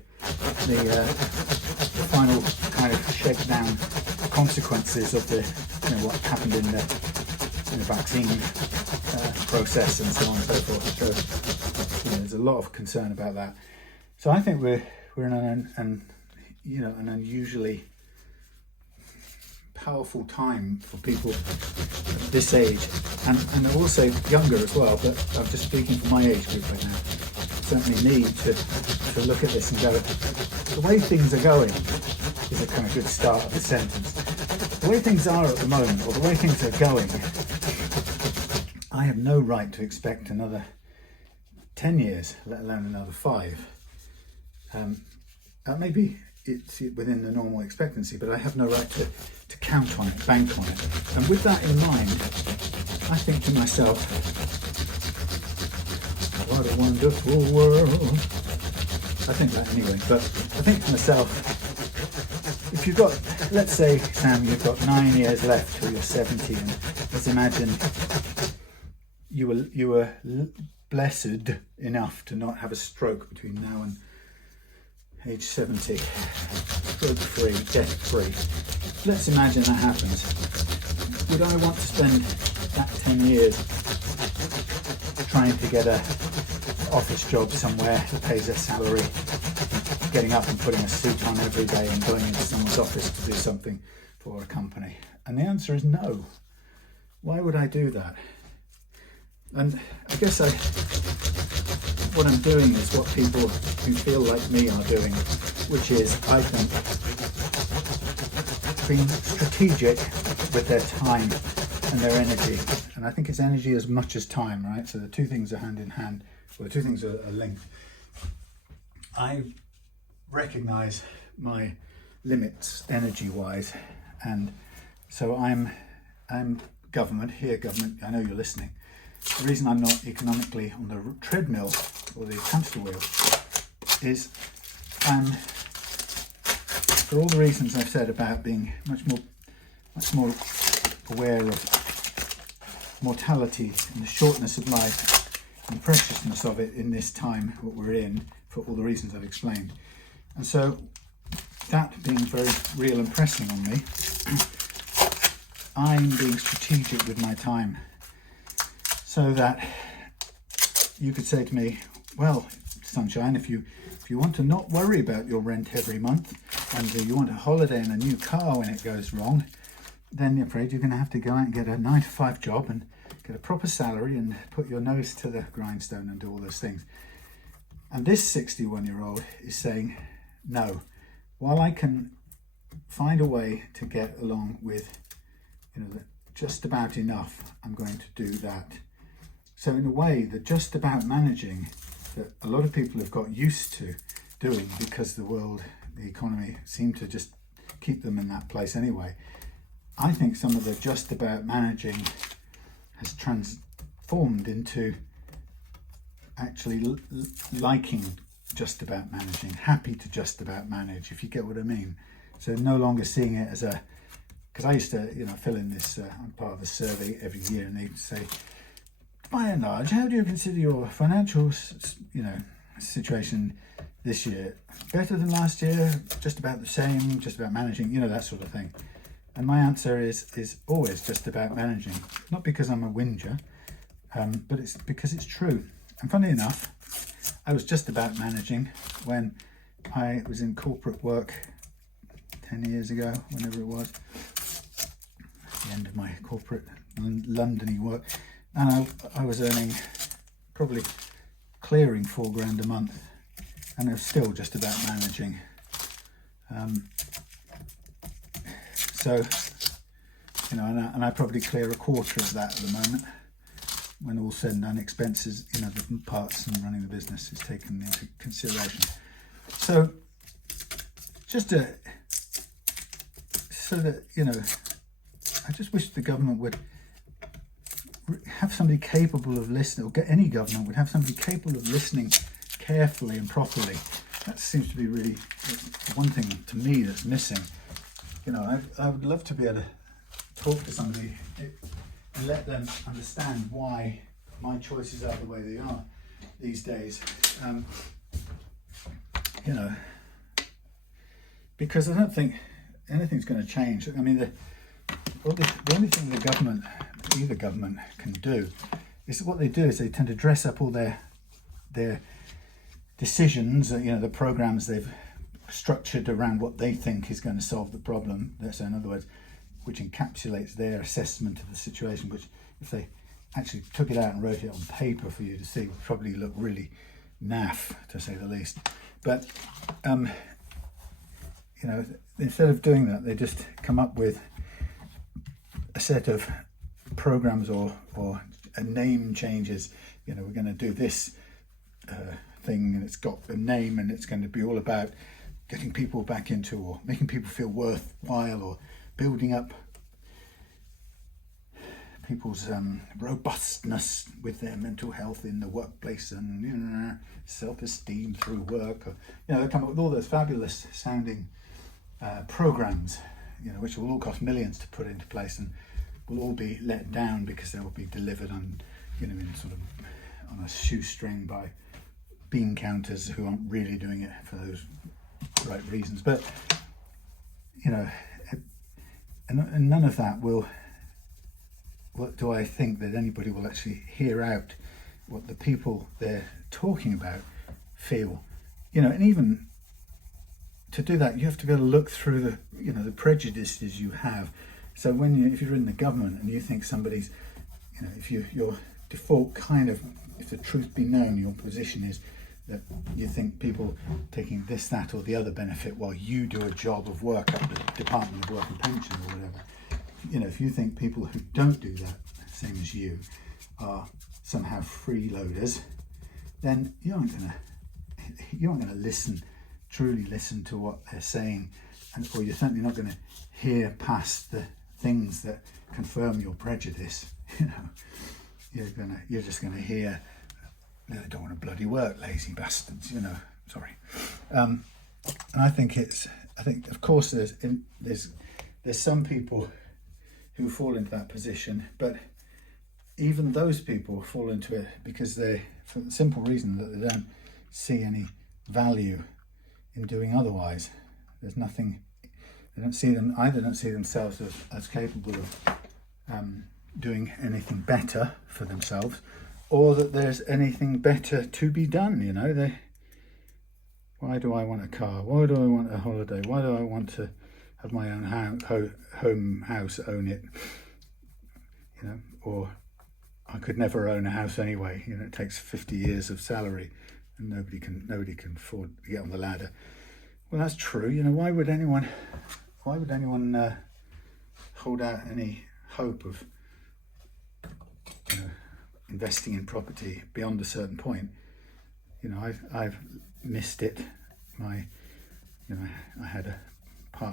final kind of shakedown consequences of what happened in the vaccine process and so on and so forth. So there's a lot of concern about that. So I think we're in an unusually powerful time for people of this age, and also younger as well, but I'm just speaking for my age group right now. certainly need to look at this and go, the way things are going is a kind of good start of the sentence. The way things are at the moment, or the way things are going, I have no right to expect another 10 years, let alone another 5. Maybe it's within the normal expectancy, but I have no right to count on it, bank on it. And with that in mind, I think to myself, what a wonderful world. I think that anyway, but I think to myself, if you've got, let's say, Sam, you've got 9 years left till you're 70, and let's imagine you were blessed enough to not have a stroke between now and age 70, stroke free, death free. Let's imagine that happens. Would I want to spend that 10 years trying to get a office job somewhere that pays a salary, getting up and putting a suit on every day and going into someone's office to do something for a company? And the answer is no. Why would I do that? And I guess what I'm doing is what people who feel like me are doing, which is, I think, being strategic with their time and their energy. And I think it's energy as much as time, right? So the two things are hand in hand, or the two things are linked. I recognize my limits energy-wise, and so I'm government, I know you're listening. The reason I'm not economically on the treadmill or the hamster wheel is for all the reasons I've said about being much more aware of mortality and the shortness of life and the preciousness of it in this time, what we're in, for all the reasons I've explained. And so that being very real and pressing on me, I'm being strategic with my time. So that you could say to me, well, sunshine, if you want to not worry about your rent every month, and you want a holiday and a new car when it goes wrong, then you're afraid you're going to have to go out and get a 9-to-5 job and get a proper salary and put your nose to the grindstone and do all those things. And this 61-year-old is saying, no, while I can find a way to get along with, just about enough, I'm going to do that. So in a way, the just about managing that a lot of people have got used to doing, because the world, the economy seem to just keep them in that place anyway. I think some of the just about managing has transformed into actually liking just about managing, happy to just about manage, if you get what I mean. So no longer seeing it as a, because I used to, fill in this, I'm part of a survey every year, and they say, by and large, how do you consider your financial, situation this year? Better than last year? Just about the same? Just about managing? That sort of thing. And my answer is always just about managing. Not because I'm a whinger, but it's because it's true. And funny enough, I was just about managing when I was in corporate work 10 years ago, whenever it was, at the end of my corporate London-y work. And I was earning, probably clearing $4,000 a month, and I was still just about managing. And I probably clear a quarter of that at the moment, when all said and done, expenses, the parts and running the business is taken into consideration. So I just wish the government would have somebody capable of listening, or any government would have somebody capable of listening carefully and properly. That seems to be really one thing to me that's missing. I would love to be able to talk to somebody and let them understand why my choices are the way they are these days. Because I don't think anything's going to change. I mean, the only thing either government can do is, what they do is they tend to dress up all their decisions, the programs they've structured around what they think is going to solve the problem. So in other words, which encapsulates their assessment of the situation, which if they actually took it out and wrote it on paper for you to see, would probably look really naff, to say the least. But you know, instead of doing that, they just come up with a set of programs or a name changes. You know, we're going to do this thing, and it's got a name, and it's going to be all about getting people back into, or making people feel worthwhile, or building up people's robustness with their mental health in the workplace, and, you know, self-esteem through work. Or, you know, they come up with all those fabulous sounding programs, you know, which will all cost millions to put into place, and will all be let down because they will be delivered on, you know, in sort of on a shoestring by bean counters who aren't really doing it for those right reasons. But, you know, and none of that will, what do I think that anybody will actually hear out what the people they're talking about feel, you know. And even to do that, you have to be able to look through the, you know, the prejudices you have. So if you're in the government and you think somebody's, you know, if your default kind of, if the truth be known, your position is that you think people taking this, that, or the other benefit while you do a job of work at the Department of Work and Pension or whatever. You know, if you think people who don't do that, same as you, are somehow freeloaders, then you aren't gonna truly listen to what they're saying, or you're certainly not going to hear past the things that confirm your prejudice. You know, you're just gonna hear, they don't want to bloody work, lazy bastards. You know, sorry. And I think of course there's some people who fall into that position, but even those people fall into it because for the simple reason that they don't see any value in doing otherwise. There's nothing, they don't see themselves as capable of doing anything better for themselves, or that there's anything better to be done. You know, why do I want a car? Why do I want a holiday? Why do I want to have my own house, own it? You know, or I could never own a house anyway. You know, it takes 50 years of salary, and nobody can afford to get on the ladder. Well, that's true. You know, why would anyone hold out any hope of, you know, investing in property beyond a certain point? You know, I've missed it. I had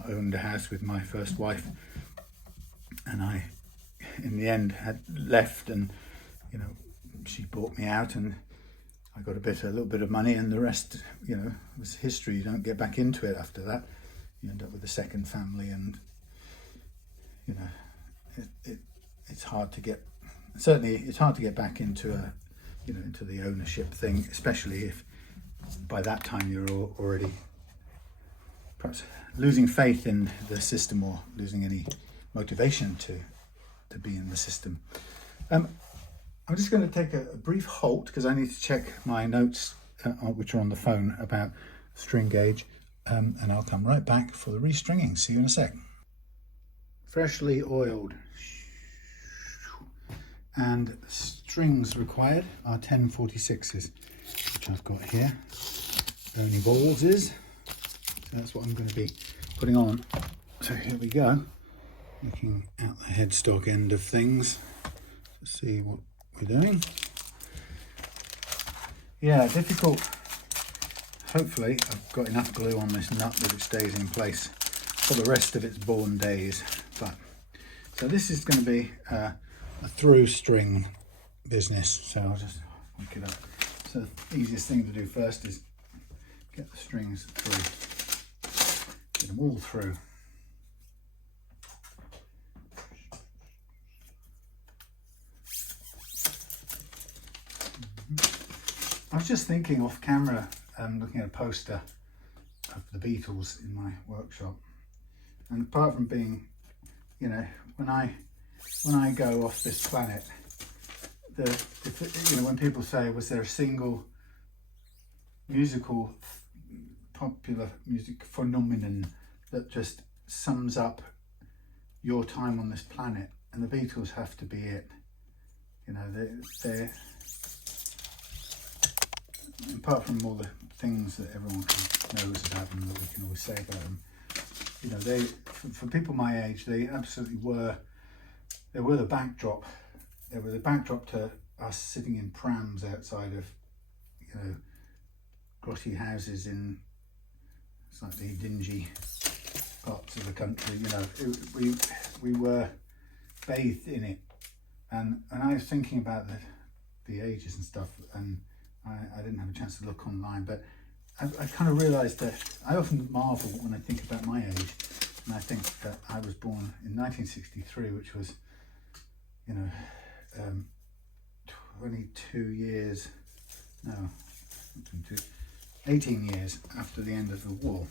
owned a house with my first wife, and I, in the end, had left, and, you know, she bought me out, and I got a little bit of money, and the rest, you know, was history. You don't get back into it after that. You end up with a second family, and, you know, it's hard to get. Certainly, it's hard to get back into into the ownership thing, especially if by that time you're already perhaps losing faith in the system, or losing any motivation to be in the system. I'm just going to take a brief halt because I need to check my notes, which are on the phone, about string gauge, and I'll come right back for the restringing. See you in a sec. Freshly oiled, and strings required are 1046s, which I've got here. Only balls is, so that's what I'm going to be putting on. So here we go, looking at the headstock end of things to see what we're doing. Yeah, difficult. Hopefully I've got enough glue on this nut that it stays in place for the rest of its born days. But so this is going to be a through string business, so I'll just hook it up. So the easiest thing to do first is get the strings through, get them all through. I was just thinking off camera, looking at a poster of the Beatles in my workshop, and apart from being, you know, when I go off this planet, when people say, was there a single popular music phenomenon that just sums up your time on this planet, and the Beatles have to be it. You know, apart from all the things that everyone knows about them that we can always say about them, you know, they, for people my age, they absolutely were. They were the backdrop. They were the backdrop to us sitting in prams outside of, you know, grotty houses in slightly dingy parts of the country. You know, we were bathed in it, and I was thinking about the ages and stuff, and I didn't have a chance to look online, but I kind of realised that I often marvel when I think about my age, and I think that I was born in 1963, which was, you know, 22 years, no, 22, 18 years after the end of the war,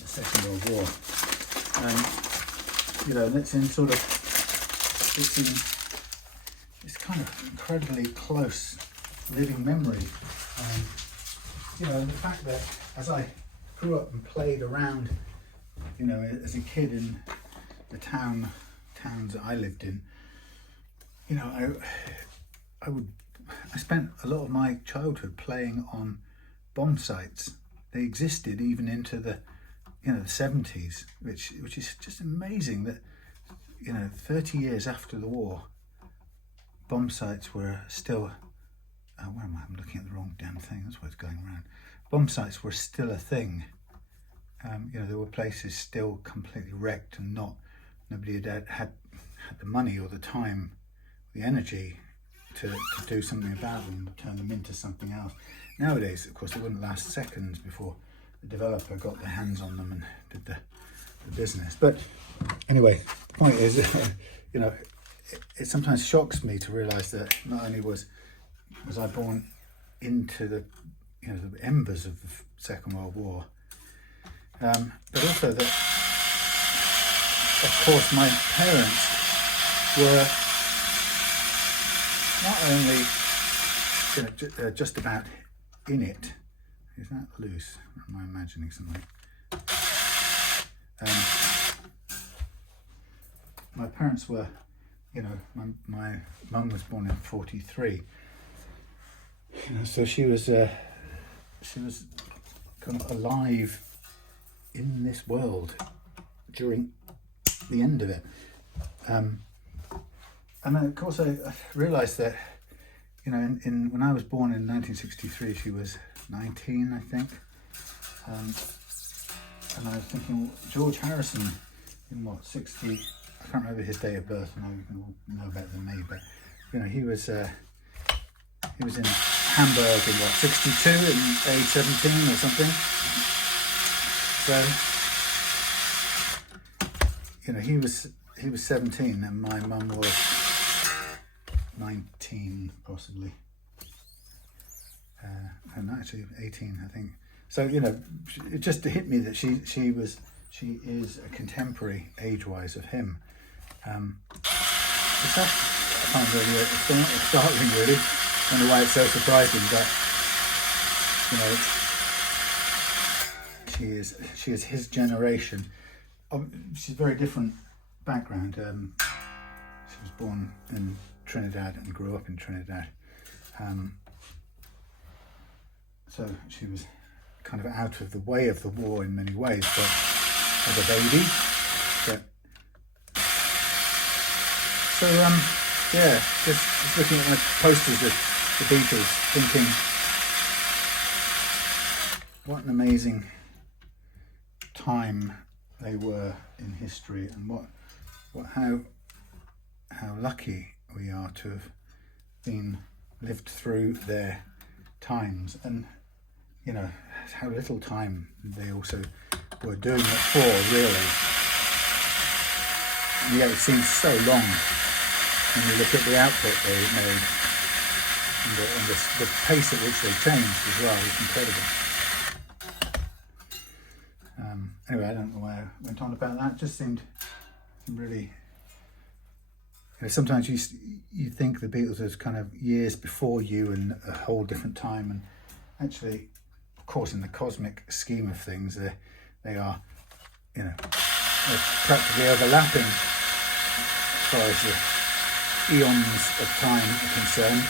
the Second World War. And, you know, it's in sort of, it's kind of incredibly close living memory. You know, and the fact that as I grew up and played around, you know, as a kid in the towns that I lived in, you know, I spent a lot of my childhood playing on bomb sites. They existed even into the, you know, the 70s, which is just amazing that, you know, 30 years after the war, bomb sites were still, where am I? I'm looking at the wrong damn thing, that's what's going around. Bomb sites were still a thing. You know, there were places still completely wrecked and nobody had the money or the time, the energy to do something about them, turn them into something else. Nowadays, of course, it wouldn't last seconds before the developer got their hands on them and did the business. But anyway, the point is, you know, it sometimes shocks me to realise that not only was I born into the, you know, the embers of the Second World War, but also that, of course, my parents were not only, you know, just about in it. Is that loose? Or am I imagining something? My parents were, you know, my mum was born in 43. You know, so she was kind of alive in this world during the end of it. And then, of course, I realised that, you know, when I was born in 1963, she was 19, I think. And I was thinking, George Harrison, in what, 60, I can't remember his date of birth, I know you can know better than me, but, you know, he was in Hamburg in what, 62, in age 17 or something. So, you know, he was 17 and my mum was 19 possibly, and actually 18, I think. So, you know, it just hit me that she is a contemporary age-wise of him. It's that I find really startling, really. I don't know why it's so surprising, but, you know, she is his generation. She's a very different background. She was born in Trinidad and grew up in Trinidad. So she was kind of out of the way of the war in many ways, but as a baby. So yeah, just looking at my posters of the Beatles, thinking, what an amazing time they were in history, and how lucky we are to have lived through their times, and you know how little time they also were doing it for, really. And yet it seems so long when you look at the output they made, and the pace at which they changed as well is incredible. Anyway, I don't know why I went on about that. It just seemed really, you know, sometimes you think the Beatles was kind of years before you and a whole different time, and actually, of course, in the cosmic scheme of things, they are, you know, they're practically overlapping as far as the eons of time are concerned.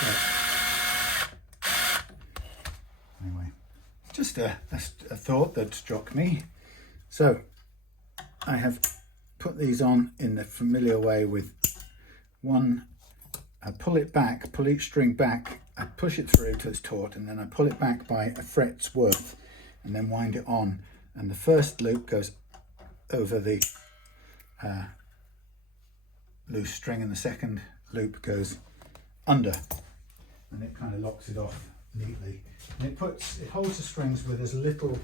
But just a thought that struck me. So I have put these on in the familiar way with one. I pull it back, pull each string back, I push it through till it's taut, and then I pull it back by a fret's worth and then wind it on. And the first loop goes over the loose string and the second loop goes under, and it kind of locks it off neatly. And it holds the strings with as little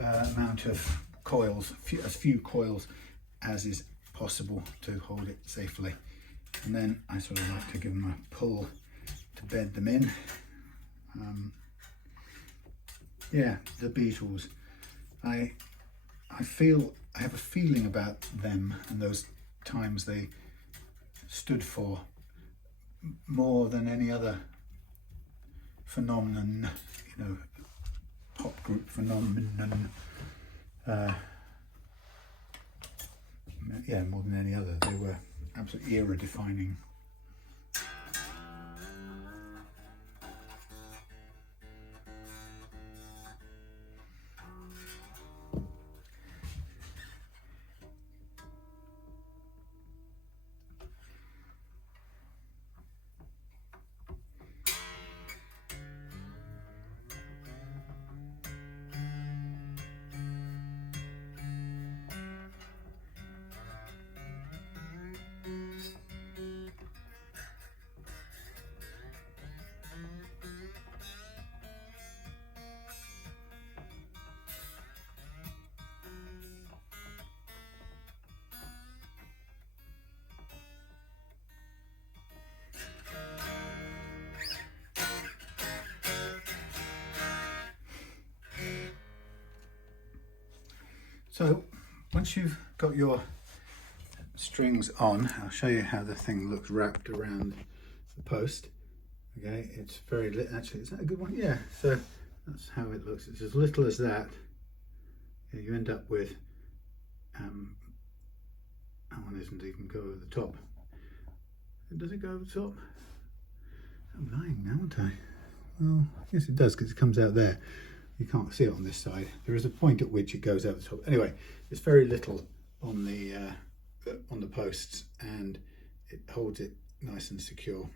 amount of coils, as few coils as is possible to hold it safely. And then I sort of like to give them a pull to bed them in. Yeah, the Beatles. I have a feeling about them and those times they stood for more than any other phenomenon, you know, pop group phenomenon. Yeah, more than any other. They were absolutely era defining. So once you've got your strings on, I'll show you how the thing looks wrapped around the post. Okay, it's very lit. Actually, is that a good one? Yeah, so that's how it looks. It's as little as that. Yeah, you end up with that one isn't even go over the top. Does it go over the top? I'm lying now, aren't I? Well, yes it does, because it comes out there. You can't see it on this side. There is a point at which it goes over the top. Anyway, it's very little on the posts, and it holds it nice and secure.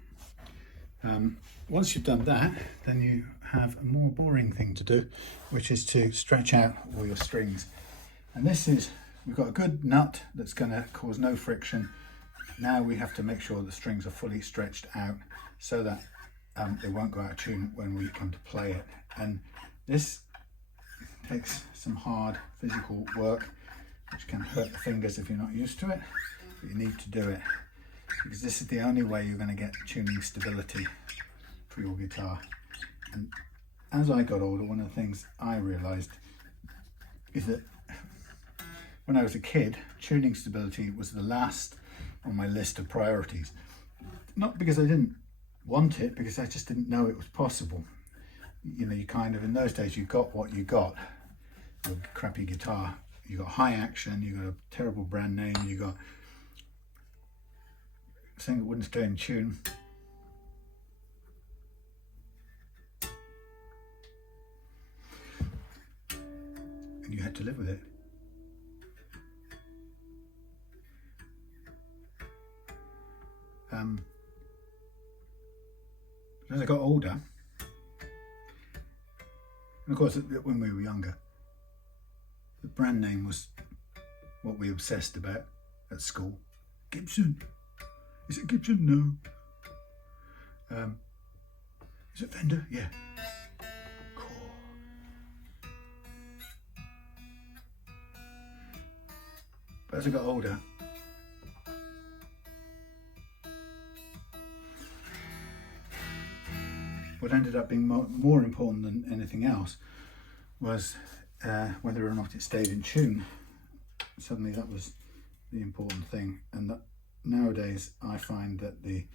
Once you've done that, then you have a more boring thing to do, which is to stretch out all your strings. And this is, we've got a good nut that's going to cause no friction. Now we have to make sure the strings are fully stretched out so that they won't go out of tune when we come to play it. And this takes some hard physical work, which can hurt the fingers if you're not used to it, but you need to do it, because this is the only way you're going to get tuning stability for your guitar. And as I got older, one of the things I realized is that when I was a kid, tuning stability was the last on my list of priorities. Not because I didn't want it, because I just didn't know it was possible. You know, you kind of, in those days, you got what you got. Your crappy guitar, you got high action, you got a terrible brand name, you got something that wouldn't stay in tune. And you had to live with it. As I got older, and of course when we were younger, the brand name was what we obsessed about at school. Gibson. Is it Gibson? No. Is it Fender? Yeah. Cool. But as I got older, what ended up being more important than anything else was whether or not it stayed in tune. Suddenly that was the important thing, and that nowadays I find that the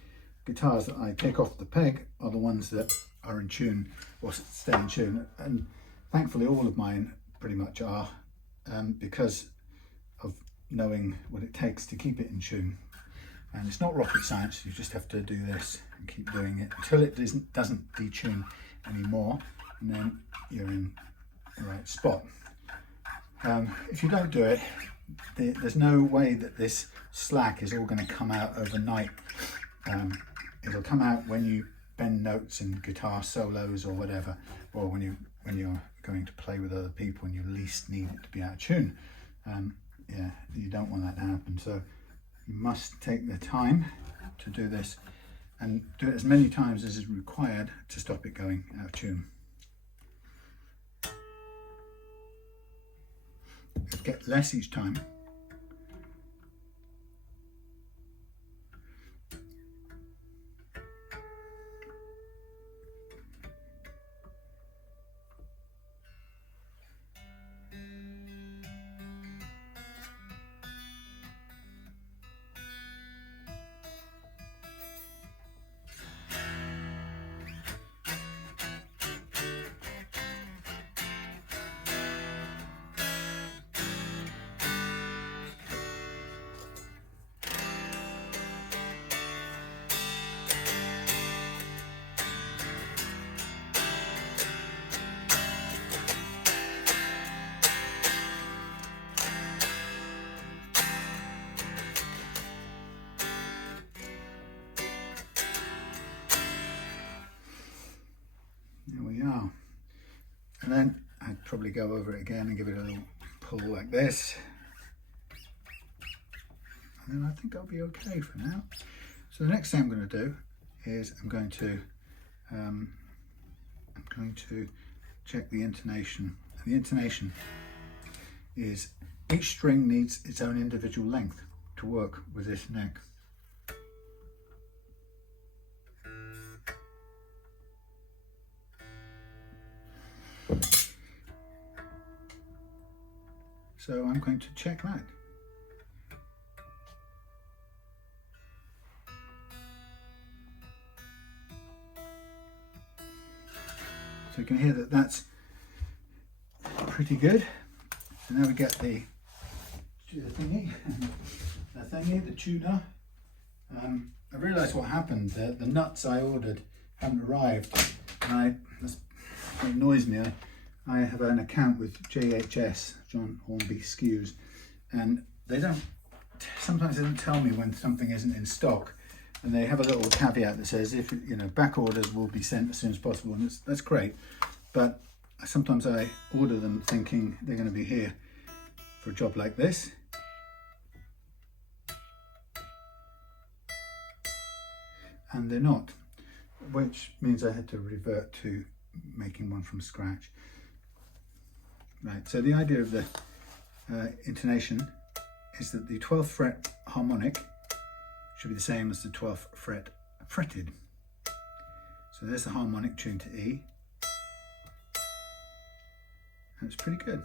guitars that I take off the peg are the ones that are in tune or stay in tune, and thankfully all of mine pretty much are, because of knowing what it takes to keep it in tune. And it's not rocket science, you just have to do this and keep doing it until it doesn't detune anymore, and then you're in the right spot. If you don't do it, there's no way that this slack is all going to come out overnight. It'll come out when you bend notes in guitar solos or whatever, or when you're going to play with other people and you least need it to be out of tune. Yeah, you don't want that to happen. So you must take the time to do this and do it as many times as is required to stop it going out of tune. It'll get less each time. There we are. And then I'd probably go over it again and give it a little pull like this. And I think I'll be okay for now. So the next thing I'm going to do is I'm going to check the intonation. And the intonation is each string needs its own individual length to work with this neck. So I'm going to check that. So you can hear that that's pretty good. So now we get the thingy, the tuner. I realised what happened. The nuts I ordered haven't arrived. And that annoys me. I have an account with JHS, John Hornby Skews, and sometimes they don't tell me when something isn't in stock, and they have a little caveat that says if back orders will be sent as soon as possible, and that's great, but sometimes I order them thinking they're going to be here for a job like this. And they're not, which means I had to revert to making one from scratch. Right, so the idea of the intonation is that the 12th fret harmonic should be the same as the 12th fret fretted. So there's the harmonic tuned to E, and it's pretty good.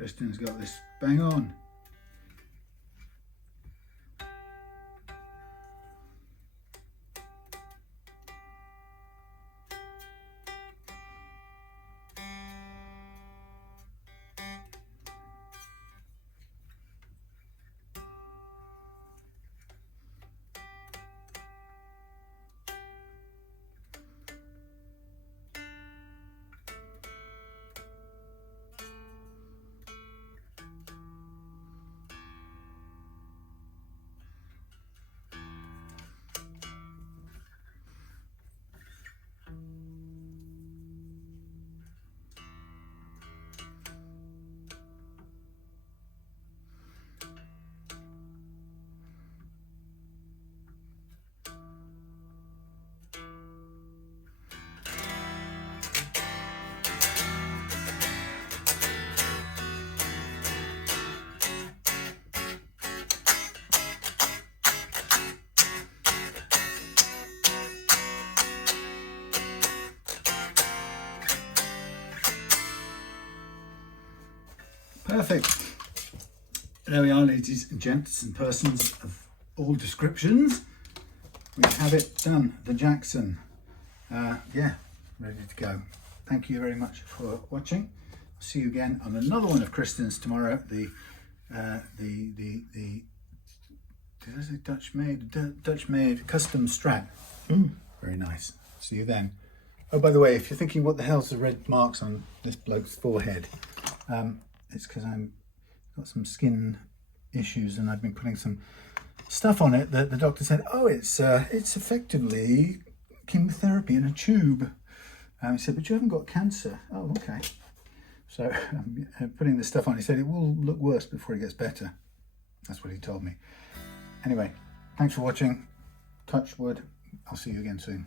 Kristin's got this bang on. Perfect. There we are, ladies and gents and persons of all descriptions. We have it done. The Jackson. Yeah, ready to go. Thank you very much for watching. I'll see you again on another one of Kristin's tomorrow. Did I say Dutch made custom strat. Very nice. See you then. Oh, by the way, if you're thinking what the hell's the red marks on this bloke's forehead, it's because I've got some skin issues and I've been putting some stuff on it that the doctor said, oh, it's effectively chemotherapy in a tube. He said, but you haven't got cancer. Oh, okay. So I'm putting this stuff on. He said it will look worse before it gets better. That's what he told me. Anyway, thanks for watching. Touch wood. I'll see you again soon.